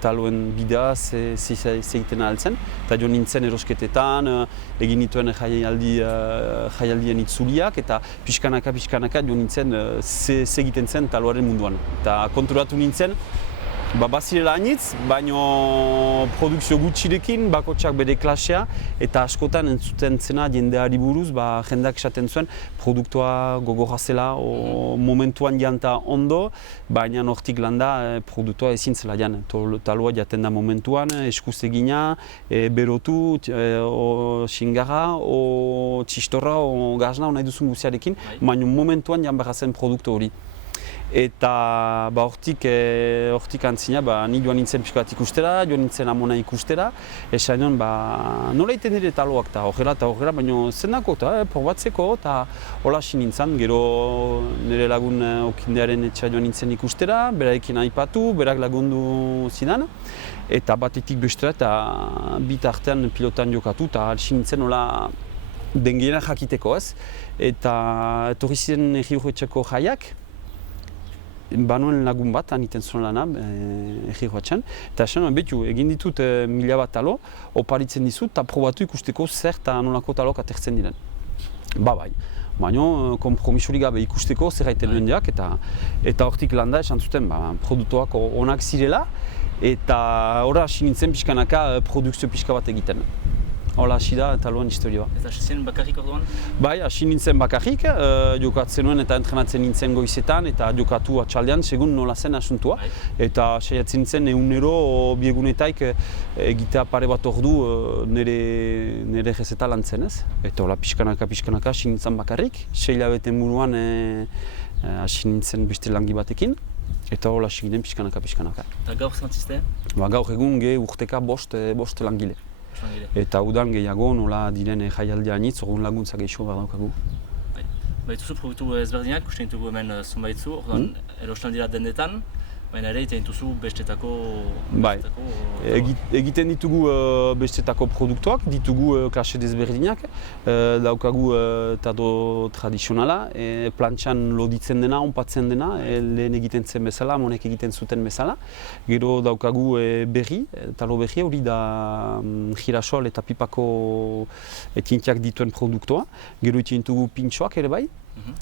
taloen bidea ze egiten ahaltzen. Eta joan nintzen erosketetan, egin nituen jaialdien itzuliak, eta pixkanaka joan nintzen ze egiten zen taloaren munduan. Eta konturatu nintzen, bazirela hainitz, baina produkzio gutxirekin, bakotxak bere klasea, eta askotan entzuten zena jendeari buruz, jendeak esaten zuen produktua gogorra zela, momentuan janta ondo, baina hortik landa produktua ezin zela jan. Taloa jaten da momentuan, eskuz egina, berotu, xingarra, txistorra, gazna, nahi duzun guziarekin, baina momentuan jan behar zen produktu hori. Eta hortik antzina, ni joan nintzen pixka bat ikustera, joan nintzen amona ikustera, esan nion, nola iten dire taloak eta horrela, baina zenako eta probatzeko, eta hola hasi nintzen, gero nire lagun okindearen etxea joan nintzen ikustera, berarekin aipatu, berak lagundu zidan, eta batetik bestera eta bitartean pilotan jokatu, eta hasi nintzen hola dengeena jakiteko ez, eta etorri ziren Egi-Urretxeko jaiak, banuen lagun bat, aniten zuen lana, Egi-Urretxan, eta esan, egin ditut 1000 bat talo, oparitzen dizut, eta probatu ikusteko zer eta nolako talok atertzen diren. Bai. Baina, kompromisori gabe ikusteko zer gaiten duen diak, eta hortik landa esan zuten produktuak onak zirela, eta horra hasi nintzen pixkanaka produkzio pixka bat egiten. Hola hasi da taloan historia. Eta hasi zen bakarrik orduan? Bai, hasi nintzen bakarrik, jokatzen nuen eta entrenatzen nintzen goizetan eta jokatu atxaldean, segun nola zen asuntua. Eta saiatzen nintzen egunero biegunetaik egitea pare bat ordu nire jezeta lantzen ez. Eta hola pixkanaka hasi nintzen bakarrik, 6 hilabeten buruan hasi nintzen beste langi batekin. Eta hola hasi ginen pixkanaka. Eta gaur zantzizte? Gaur egun urteka bost langile. Eta udan gehiago nola diren jaialdia anitz, orduan laguntza gehiago badaukagu. Baituzu produktu ezberdinak, uste ditugu hemen zunbaitzu, orduan erosten dira dendetan, baina ere egiten dituzu bestetako... Bai, egiten ditugu bestetako produktuak, ditugu klase desberdinak, daukagu tado tradizionala, plantxan loditzen dena, onpatzen dena, lehen egiten zen bezala, monek egiten zuten bezala. Gero daukagu talo berri, hori da girasol eta pipako tintiak dituen produktua. Gero egiten ditugu pintxoak ere bai.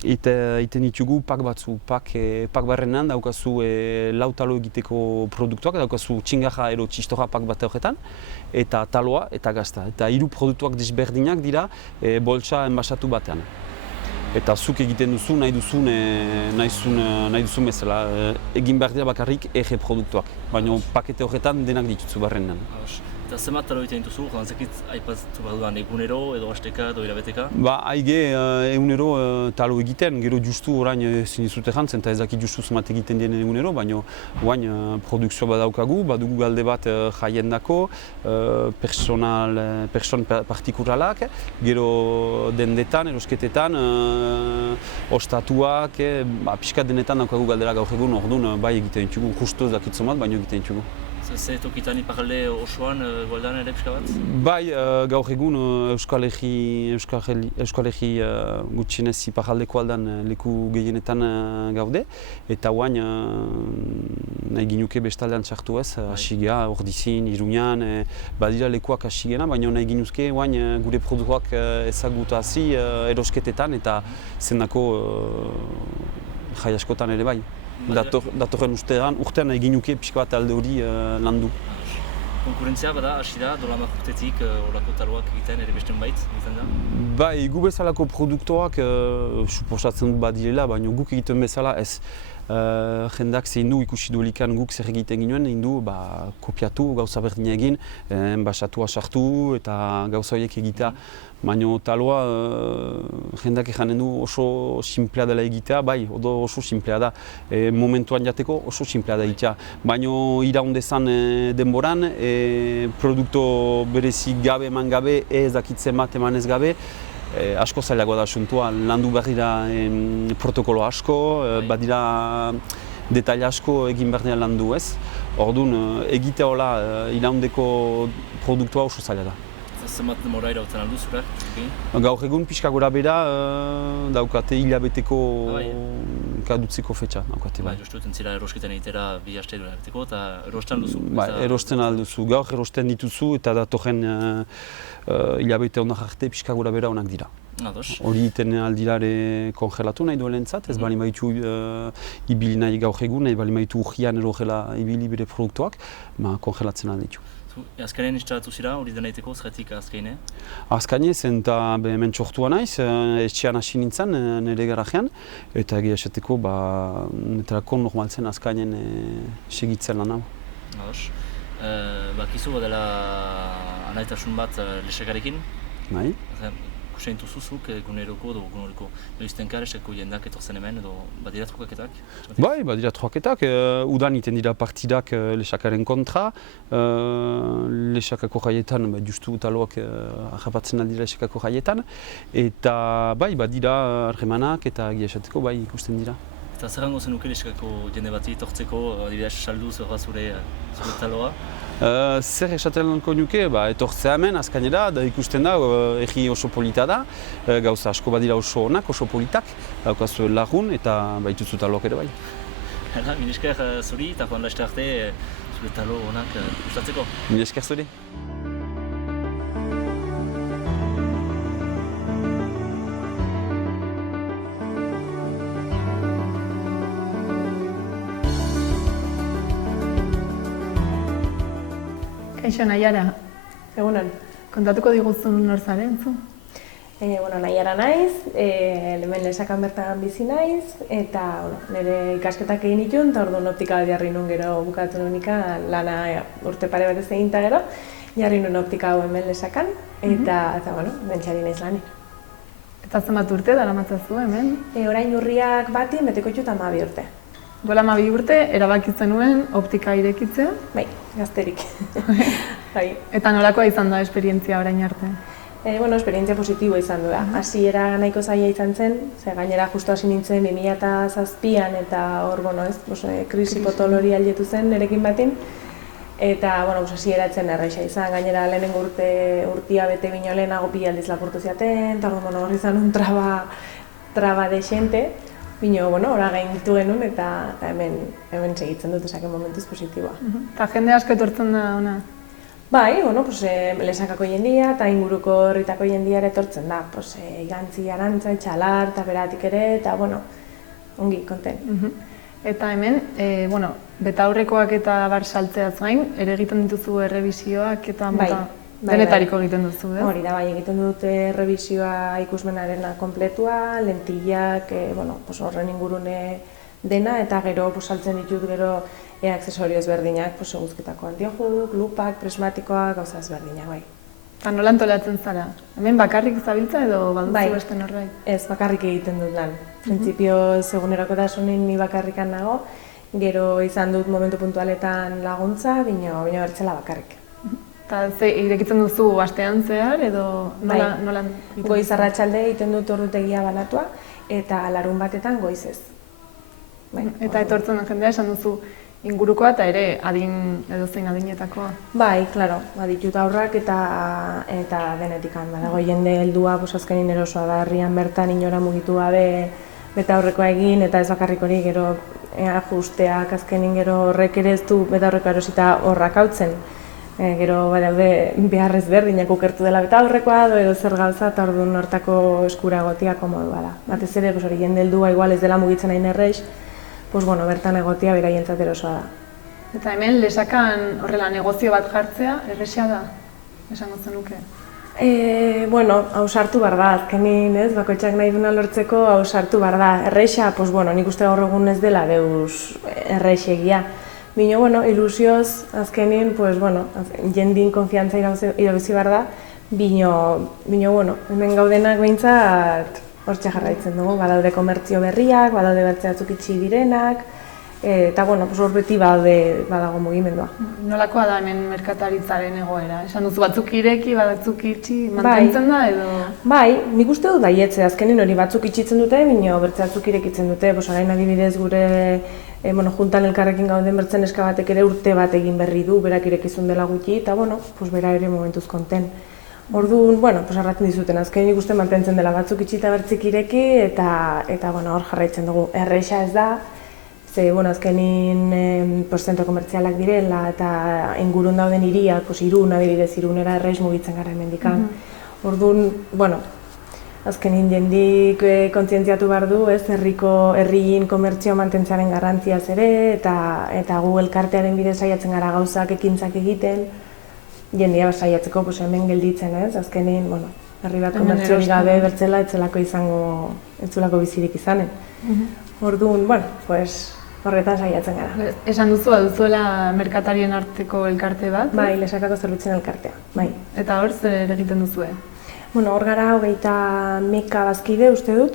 Iten ditugu pak batzu, pak barrenan daukazu lau talo egiteko produktuak, daukazu txingarra edo txistorra pak bat horretan, eta taloa eta gazta. Eta 3 produktuak desberdinak dira boltsa enbasatu batean. Eta zuk egiten duzu nahi duzun bezala, egin behar dira bakarrik ege produktuak, baina pakete horretan denak dituzu barrenan. Eta zenbat talo egiten dituzu, jantzakit aipatu behar duan egunero edo asteka edo hilabeteka? Haige egunero talo egiten, gero justu orain ezin dizut jantzen, eta ez dakit justu zenbat egiten dien egunero, baina orain produkzioa badaukagu, badugu galde bat jaiendako, person partikuralak, gero dendetan, erosketetan, ostatuak, pixka denetan daukagu galdera gaur egun, orduan bai egiten ditugu, justu ez dakit zenbat, baina egiten ditugu. Ze tokitan iparalde osoan, goldan ere pixka bat? Bai, gaur egun Euskal Herri gutxienez iparaldeko aldan leku gehienetan gaude. Eta oain nahi ginuke bestaldean txartu ez, hasigea, Ordizin, Iruñan, badira lekuak hasigena, baina nahi ginuzke oain gure produktuak ezagutazi erosketetan eta zendako jai askotan ere bai. Datorren urtean egin nuke pixka bat alde hori landu. Konkurentzia bada, hasi da, dolamak urtetik horako taloak egiten ere beste bait, egiten da? Bai, gu bezalako produktuak suposatzen dut badirela, baina guk egiten bezala ez. jendak zein du ikusi duelikan guk zer egiten ginoen, egin du kopiatu, gauza berdina egin, enbasatua sartu eta gauza horiek egitea. Baina taloa jendak eganen du oso simplea dela egitea, bai, oso simplea da. Momentuan jateko oso simplea da egitea. Baina iraundezan denboran, produkto berezik gabe eman gabe, ez dakitzen bat eman ez gabe, asko zailagoa da asuntua. Landu behar dira protokolo asko, badira detail asko egin behar dira landu ez. Orduan, egitea hola iraundeko produktua oso zaila da. Zenbat denbora irauten aldu zurak? Gaur egun pixka gora bera daukate hilabeteko kadutzeko fetxa daukate. Bai, uste zira erosketan egitera bi aste hilabeteko eta erosten duzu? Bai, erosten alduzu. Gaur erosten dituzu eta datorren hilabete honak arte pixka gora bera honak dira. Hori iten aldirare kongelatu nahi duelentzat, ez bali maitu ibili nahi gaur egun, nahi bali maitu urgian erogela ibili bere produktuak, kongelatzen alditu. Azkainen instalatu zira, hori denaiteko, zergatik azkaine? Azkaine zen eta hemen txortua naiz, etxean hasi nintzen nire garajean, eta egia esateko netarako normaltzen azkainen segitzen lan hau. Ados. Bakizu badela anaitasun bat lesakarekin? Nahi. Kusein duzuzuk eguneroko edo eguneroko joiztenkar eseko jendak etortzen hemen edo badira trukaketak? Bai, badira trukaketak. Udan iten dira partidak lesakaren kontra. Lesakako jaietan, justu taloak harrapatzen aldira lesakako jaietan. Eta bai, badira harremanak eta egia esateko bai ikusten dira. Eta zer gango zenuke lesakako jende bati etortzeko, adibidez saldu zure taloa? Zer esaten lanko nuke, etortzea hemen azkainera, da ikusten da, egi oso polita da, gauza asko badira oso onak, oso politak, daukazu lagun eta baituzu taloak ere bai. Mil esker zuri eta joan laste arte zure talo onak gustatzeko. Mil esker zuri. Kaixo, Naiara. Egunon. Kontatuko diguzun nor zaren, zu? Naiara naiz, hemen lesakan bertan bizi naiz, eta nire ikasketak egin ditun, eta orduan optika bat jarri nun gero bukatu nunika, lana urte pare bat ez egin eta gero, jarri nun optika hau hemen lesakan, eta bentxari naiz lanik. Eta zenbat urte daramatzazu hemen? Orain urriak bati beteko ditut 12 urte. Duela 12 urte, erabakitzen nuen optika irekitzea? Bai, gazterik. Eta nolakoa izan da esperientzia orain arte? Esperientzia positiboa izan du da. Hasiera nahiko zaila izan zen, gainera justu hasi nintzen 2007an eta hor, krisi potol hori aldetu zen nerekin batin. Eta, hasiera etzen erraixa izan, gainera lehenengo urtia bete bino lehenago bi aldiz lapurtu ziaten, eta hor izan un traba desente. Bino, ora gain ditu genuen eta hemen segitzen dut esaken momentuz positiboa. Eta jende asko etortzen da ona? Bai, lesakako jendia eta inguruko herritako jendia ere etortzen da. Igantzi, Arantza, Etxalar eta beratik ere, eta ongi, konten. Eta hemen, betaurrekoak eta bar saltzeaz gain, ere egiten dituzu errebisioak eta denetariko egiten duzu, ez? Hori da, bai, egiten dut errebisioa ikusmenarena kompletua, lentillak, horren ingurune dena, eta gero saltzen ditut gero aksesorio ezberdinak, guzketako antiojuk, lupak, prismatikoak, gauza ezberdinak, bai. Eta nola antolatzen zara? Hemen bakarrik zabiltza edo baduzu beste norbait? Ez, bakarrik egiten dut lan. Printzipioz egunerokotasunin ni bakarrikan nago, gero izan dut momentu puntualetan laguntza, bino bertzela bakarrik. Eta irekitzen duzu astean zehar edo nola? Goiz arratsalde egiten dut ordutegia banatua eta larun batetan goizez. Eta etortzen den jendea esan duzu ingurukoa eta ere edozein adinetakoa? Bai, klaro, baditut aurrak eta denetikan. Badago jende heldua azkenin erosoa da, herrian bertan inora mugitu gabe betaurrekoa egin eta ez bakarrik hori gero ajusteak azkenin gero horrek ere ez du betaurrekoa erosita horrak hautzen. Gero badaude behar ezberdinak ukertu dela betaurrekoa edo zer gauza eta orduan hortako eskura egotia komodua da. Batez ere, hori jende heldua igual ez dela mugitzen hain erreix, bertan egotia beraientzat erosoa da. Eta hemen lesakan horrela negozio bat jartzea errexea da, esango zenuke? Bueno, hau sartu behar da, azkenin, ez, bakoitzak nahi duna lortzeko hau sartu behar da. Erreixa, pues bueno, nik uste gaur egun ez dela deus erreixegia. Bino, bueno, ilusioz, azkenin, pues bueno, jendin konfiantza irabazi behar da, bino, bueno, hemen gaudenak behintzat hortxe jarraitzen dugu, badaude komertzio berriak, badaude bertze batzuk itxi direnak, eta bueno, hor beti badago mugimendua. Nolakoa da hemen merkataritzaren egoera? Esan duzu batzuk ireki, batzuk itxi, mantentzen da edo? Bai, nik uste dut baietze, azkenin hori batzuk itxitzen dute, bino bertze batzuk irekitzen dute. Orain adibidez gure juntan elkarrekin gauden bertzen neska batek ere urte bat egin berri du, berak irekizun dela gutxi, eta bueno, bera ere momentuz konten. Orduan, bueno, arratzen dizuten, azkenin nik uste mantentzen dela batzuk itxi eta bertzik ireki, eta hor jarraitzen dugu. Erreixa ez da, ze, azkenin zentro komertzialak direla eta ingurun dauden hiriak, Irun adibidez, Irunera erreiz mugitzen gara hemendikan. Orduan, azkenin jendik kontzientziatu behar du, herriin komertzio mantentzearen garrantziaz ere, eta gu elkartearen bidez saiatzen gara gauzak ekintzak egiten, jendia saiatzeko hemen gelditzen, ez? Azkenin, herri bat komertziorik gabe bertzela etzelako izango, etzulako bizirik izanen. Orduan, horretan saiatzen gara. Esan duzu, duzuela merkatarien arteko elkarte bat? Bai, Lesakako zerbitzuen elkartea, bai. Eta hor, zer egiten duzue? Hor gara 30 bazkide uste dut,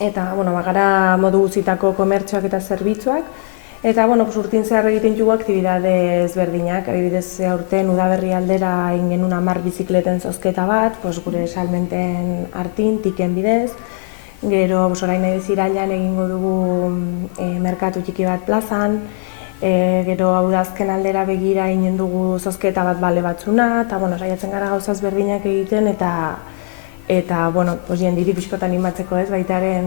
eta gara modu guzitako komertzioak eta zerbitzuak, eta urtin zehar egiten dugu aktibidade ezberdinak, adibidez aurten udaberri aldera egin genuen 10 bizikleten zozketa bat, gure salmenten artin, tiken bidez, gero orain irailean egingo dugu merkatu txiki bat plazan, gero hau da azken aldera begira egin dugu zozketa bat bale batzuna, eta saiatzen gara gauzaz berdinak egiten, eta jendiri pixkot animatzeko ez, baita ere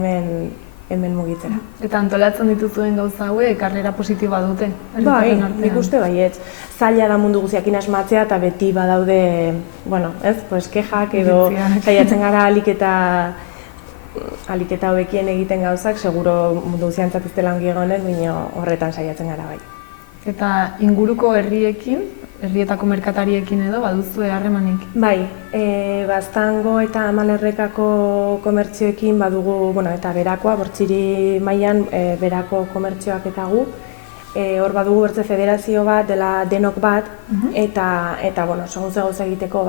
hemen mugitzera. Eta antolatzen dituzuen gauza hauek karrera positiboa dute? Bai, nik uste baietz. Zaila da mundu guztiakin asmatzea eta beti badaude, kexak edo saiatzen gara aliketa hobekien egiten gauzak, seguro mundu guztiantzat ez dela ongi egonen, baina horretan saiatzen gara bai. Eta inguruko herrietako merkatariekin edo, baduzue harremanik? Bai, Baztango eta Amalerrekako komertzioekin badugu, eta Berakoa, Bortziri mailan Berako komertzioak eta gu. Hor badugu bertze federazio bat, dela denok bat, eta seguntze gauza egiteko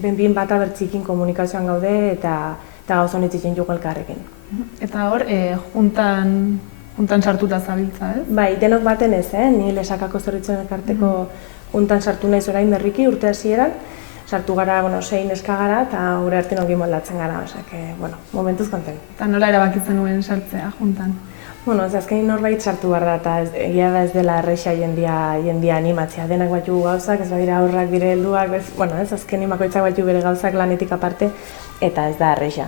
benbin bat abertzikin komunikazioan gaude, eta gauza honetzitzen jugu elkarrekin. Eta hor, juntan sartuta zabiltza, ez? Bai, denok baten ez, ni Lesakako zerbitzuen elkarteko juntan sartu naiz orain berriki urte hasieran, sartu gara, 6 neska gara, eta gure artean ongi moldatzen gara, momentuz konten. Eta nola erabakitzen nuen sartzea juntan? Ez azkenin norbait sartu behar da, eta egia da ez dela erreixa jendia animatzea. Denak batu gauzak, ez badira aurrak dire helduak, ez azkenin bakoitzak batu bere gauzak lanetik aparte, eta ez da erreixa.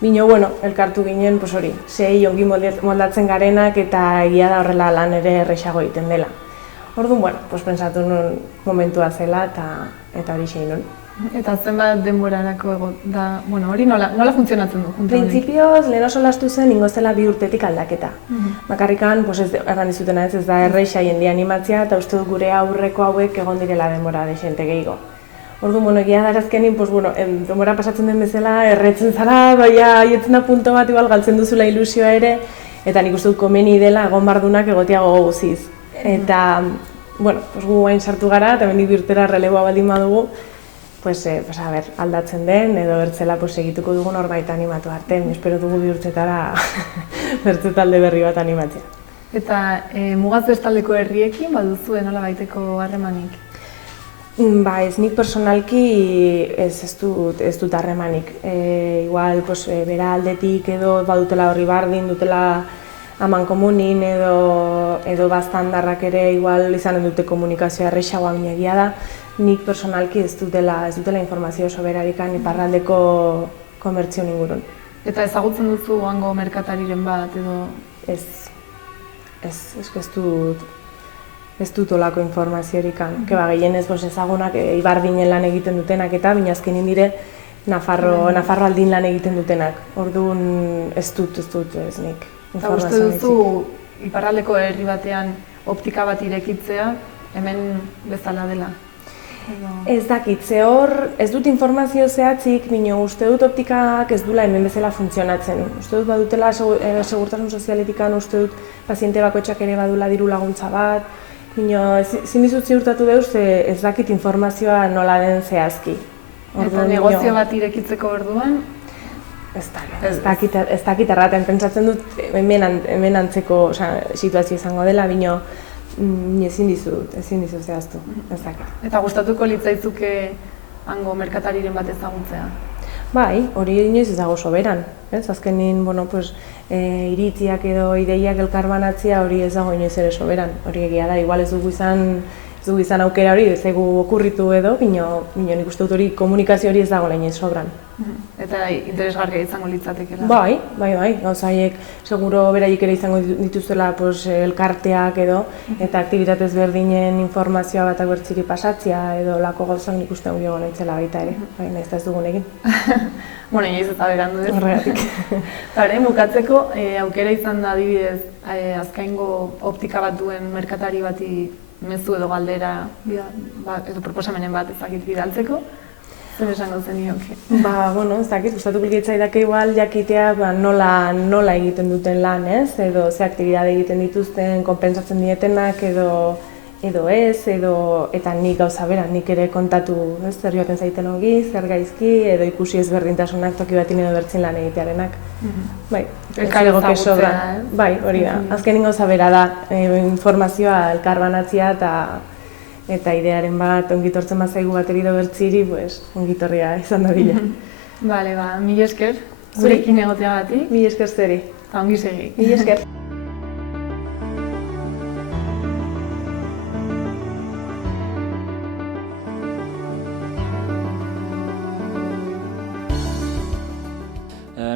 Bino, elkartu ginen, hori, 6 ongi moldatzen garenak, eta egia da horrela lan ere erreixago egiten dela. Orduan, pentsatu nuen momentua zela, eta hori segin nuen. Eta zenbat denborarako da, hori nola funtzionatzen du? Printzipioz, lehen oso lastu zen, ingo zela 2 urtetik aldaketa. Bakarrikan, erran dizutena ez da erreixa jendia animatzea, eta uste dut gure aurreko hauek egon direla denbora desente gehiago. Orduan, egia da erazkenin, denbora pasatzen den bezala, erretzen zara, haietzen da punto bat igual galtzen duzula ilusioa ere, eta nik uste dut komeni dela egon bardunak egotiago guziz. Eta, gu hain sartu gara, eta bendik 2 urtera releboa baldin badugu, aldatzen den, edo bertzela egituko dugu norbait animatu arte. Espero dugu 2 urtetara bertze talde berri bat animatzea. Eta mugaz bestaldeko herriekin baduzue nola baiteko harremanik? Ez nik personalki ez dut harremanik. Igual, bera aldetik edo badutela horri bardin, dutela aman komunin edo baztandarrak ere igual izanen dute komunikazioa erreixagoa egia da. Nik personalki ez dutela informazio soberarikan iparraldeko komertzio ingurun. Eta ezagutzen duzu hango merkatariren bat edo? Ez dut olako informaziorikan. Gehienez ezagunak Ibardinen lan egiten dutenak eta baina azkenin dire Nafarro aldin lan egiten dutenak. Orduan ez dut nik informazioa. Eta uste duzu iparraldeko herri batean optika bat irekitzea hemen bezala dela? Ez dakit, ze hor, ez dut informazio zehatzik, bino uste dut optikak ez dula hemen bezala funtzionatzen. Uste dut badutela segurtasun sozialetikan, uste dut paziente bakoitzak ere badula diru laguntza bat, bino ezin dizut ziurtatu deuz, ez dakit informazioa nola den zehazki. Eta negozio bat irekitzeko orduan? Ez dakit erraten, pentsatzen dut hemen antzeko situazio izango dela, bino ezin dizut zehaztu, ez dakit. Eta gustatuko litzaizuke hango merkatariren bat ezagutzea? Bai, hori inoiz ez dago soberan. Azkenin, iritziak edo ideiak elkarbanatzea hori ez dago inoiz ere soberan. Hori egia da, igual ez dugu izan aukera hori, ez dugu okurritu edo, bino nik uste dut hori komunikazio hori ez dago inoiz sobran. Eta interesgarria izango litzatekela? Bai, gauza haiek seguro beraiek ere izango dituztela elkarteak edo, eta aktibitatez berdinen informazioa batak bertziri pasatzea edo lako gauzak nik uste ongi egon entzela baita ere, baina ez da ez dugun egin. Inoiz eta berandu ez. Horregatik. Bukatzeko, aukera izan da adibidez, Azkaingo optika bat duen merkatari bati mezu edo galdera edo proposamenen bat ezakit bidaltzeko. Zer esango zenioke? Ez dakit, gustatuko litzaidake igual jakitea nola egiten duten lan, ez? Edo ze aktibidade egiten dituzten, konpentsatzen dietenak edo ez, eta nik gauza bera, nik ere kontatu zer joaten zaiten ongi, zer gaizki, edo ikusi ezberdintasunak toki batin edo bertzin lan egitearenak. Bai, elkar ezagutzea, ez? Bai, hori da. Azkenin gauza bera da, informazioa elkarbanatzea eta idearen bat ongitortzen bazaigu bateri edo bertziri, ongitorria izan da dila. Bale, mila esker, zurekin egoteagatik. Mila esker zeri. Eta ongi segi. Mila esker.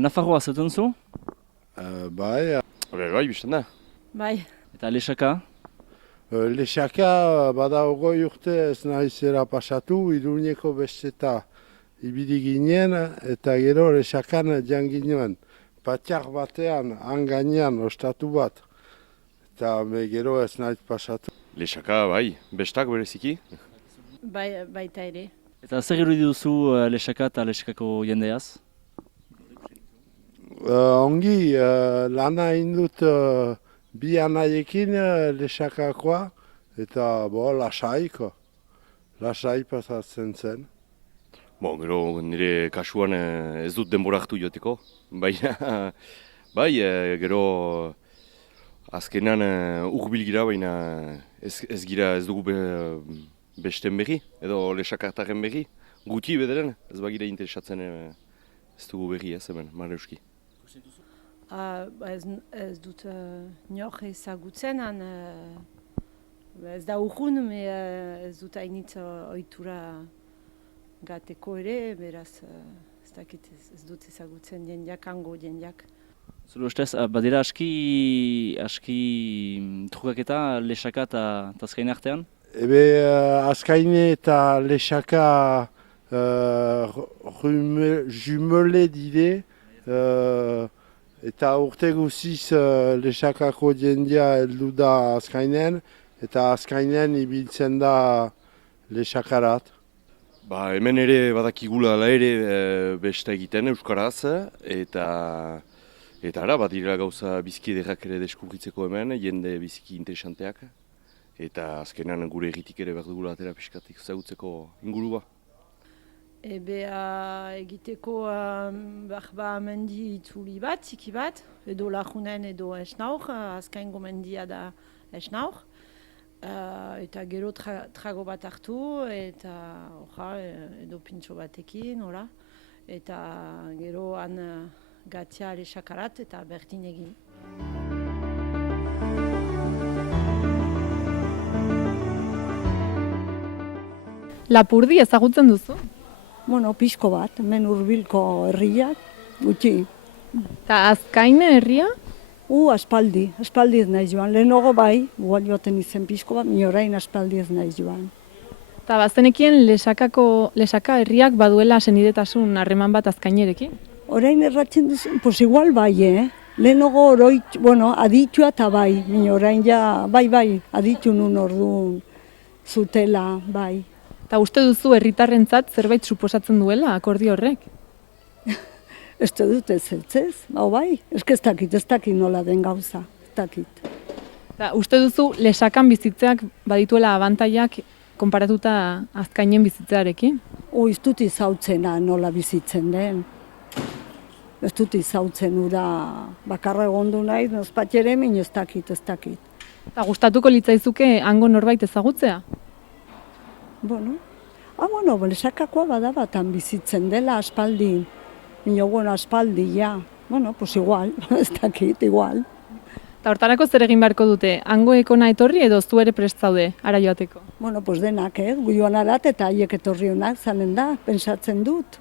Nafarroa zaten zu? Bai. Bai, bizten da. Bai. Eta Lexaka? Lexaka bada 20 urte ez nahizera pasatu, Iruneko besteta ibili ginen, eta gero Lexakan joan ginen. Patxar batean, gainean ostatu bat, eta gero ez nahiz pasatu. Lexaka, bai, bestak bereziki? Baita ere. Eta zer irudi duzu Lexaka eta Lexakako jendeaz? Ongi, lana indut bi anaiekin Lexakakoa, eta lasai pasatzen zen. Gero nire kasuan ez dut denbora hartu joteko, baina bai, gero azkenan urbil gira, baina ez dugu besten berri, edo Lexakartaren berri, guti bederen, ez bagira interesatzen ez dugu berri hemen, Mareuski. Ez dut nor ezagutzen, ez da urrun, ez dut hainitz ohitura gateko ere, beraz ez dut ezagutzen jendeak, hango jendeak. Zure ustez, badira aski trukaketa Lexaka eta Azkain artean? Azkaine eta Lexaka jumele dire, eta urte guziz Lexakako jendea heldu da Azkainen, eta Azkainen ibiltzen da Lexakarat. Hemen ere badakigula ere beste egiten euskaraz, eta badirela gauza biziki ederrak ere deskubritzeko hemen, jende biziki interesanteak, eta azkenan gure egitik ere behar dugula atera pixkatik zautzeko ingurua. Egiteko mendi itzuli bat, txiki bat, edo Lagunen edo Esnaur, Azkaingo mendia da Esnaur. Eta gero trago bat hartu, eta edo pintxo batekin, eta gero han gatzea Lexakarat eta berdin egin. Lapurdi ezagutzen duzu? Pixko bat, hemen hurbilko herriak, gutxi. Eta Azkaine herria? Aspaldi ez naiz joan. Lehenago bai, gual joaten izen pixko bat, orain aspaldi ez naiz joan. Eta bazenekien Lexaka herriak baduela senidetasun harreman bat Azkainerekin? Orain erratzen duzu, igual bai, Lehenago aditua eta bai, orain ja, bai, aditu nun orduan zutela, bai. Eta uste duzu herritarrentzat zerbait suposatzen duela akordio horrek? Ez dut ez, bai, ez dakit nola den gauza, ez dakit. Uste duzu Lesakan bizitzeak badituela abantaiak konparatuta Azkainen bizitzearekin? Ez dut izautzena nola bizitzen den. Ez dut izautzen ura bakarra egondu nahi, nozpat ere min ez dakit. Eta gustatuko litzaizuke hango norbait ezagutzea? Bueno, Lesakakoa badabatan bizitzen dela aspaldi. Aspaldi, ja. Pues igual, ez dakit, igual. Eta hortarako zer egin beharko dute? Hangoek hona etorri edo zu ere prest zaude ara joateko? Pues denak, gu joan arat eta haiek etorri honak zanen da, pentsatzen dut.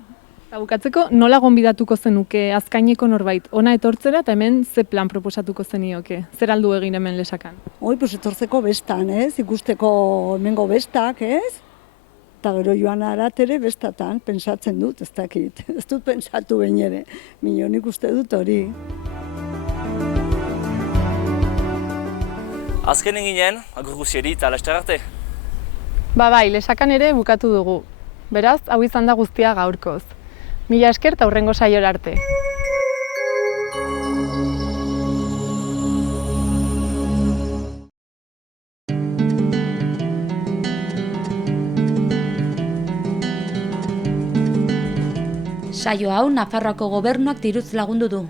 Eta bukatzeko, nola gonbidatuko zenuke Azkaineko norbait ona etortzera eta hemen ze plan proposatuko zenioke? Zer aldu egin hemen Lesakan? Pues etortzeko bestan, ikusteko hemengo bestak, Eta gero joan arat ere bestatan, pentsatzen dut, ez dakit. Ez dut pentsatu behin ere, nik uste dut hori. Azkenen ginen, agur guzieri eta laster arte. Bai, Lesakan ere bukatu dugu. Beraz, hau izan da guztia gaurkoz. Mila esker eta hurrengo saiora arte. Saio hau Nafarroako Gobernuak diruz lagundu du.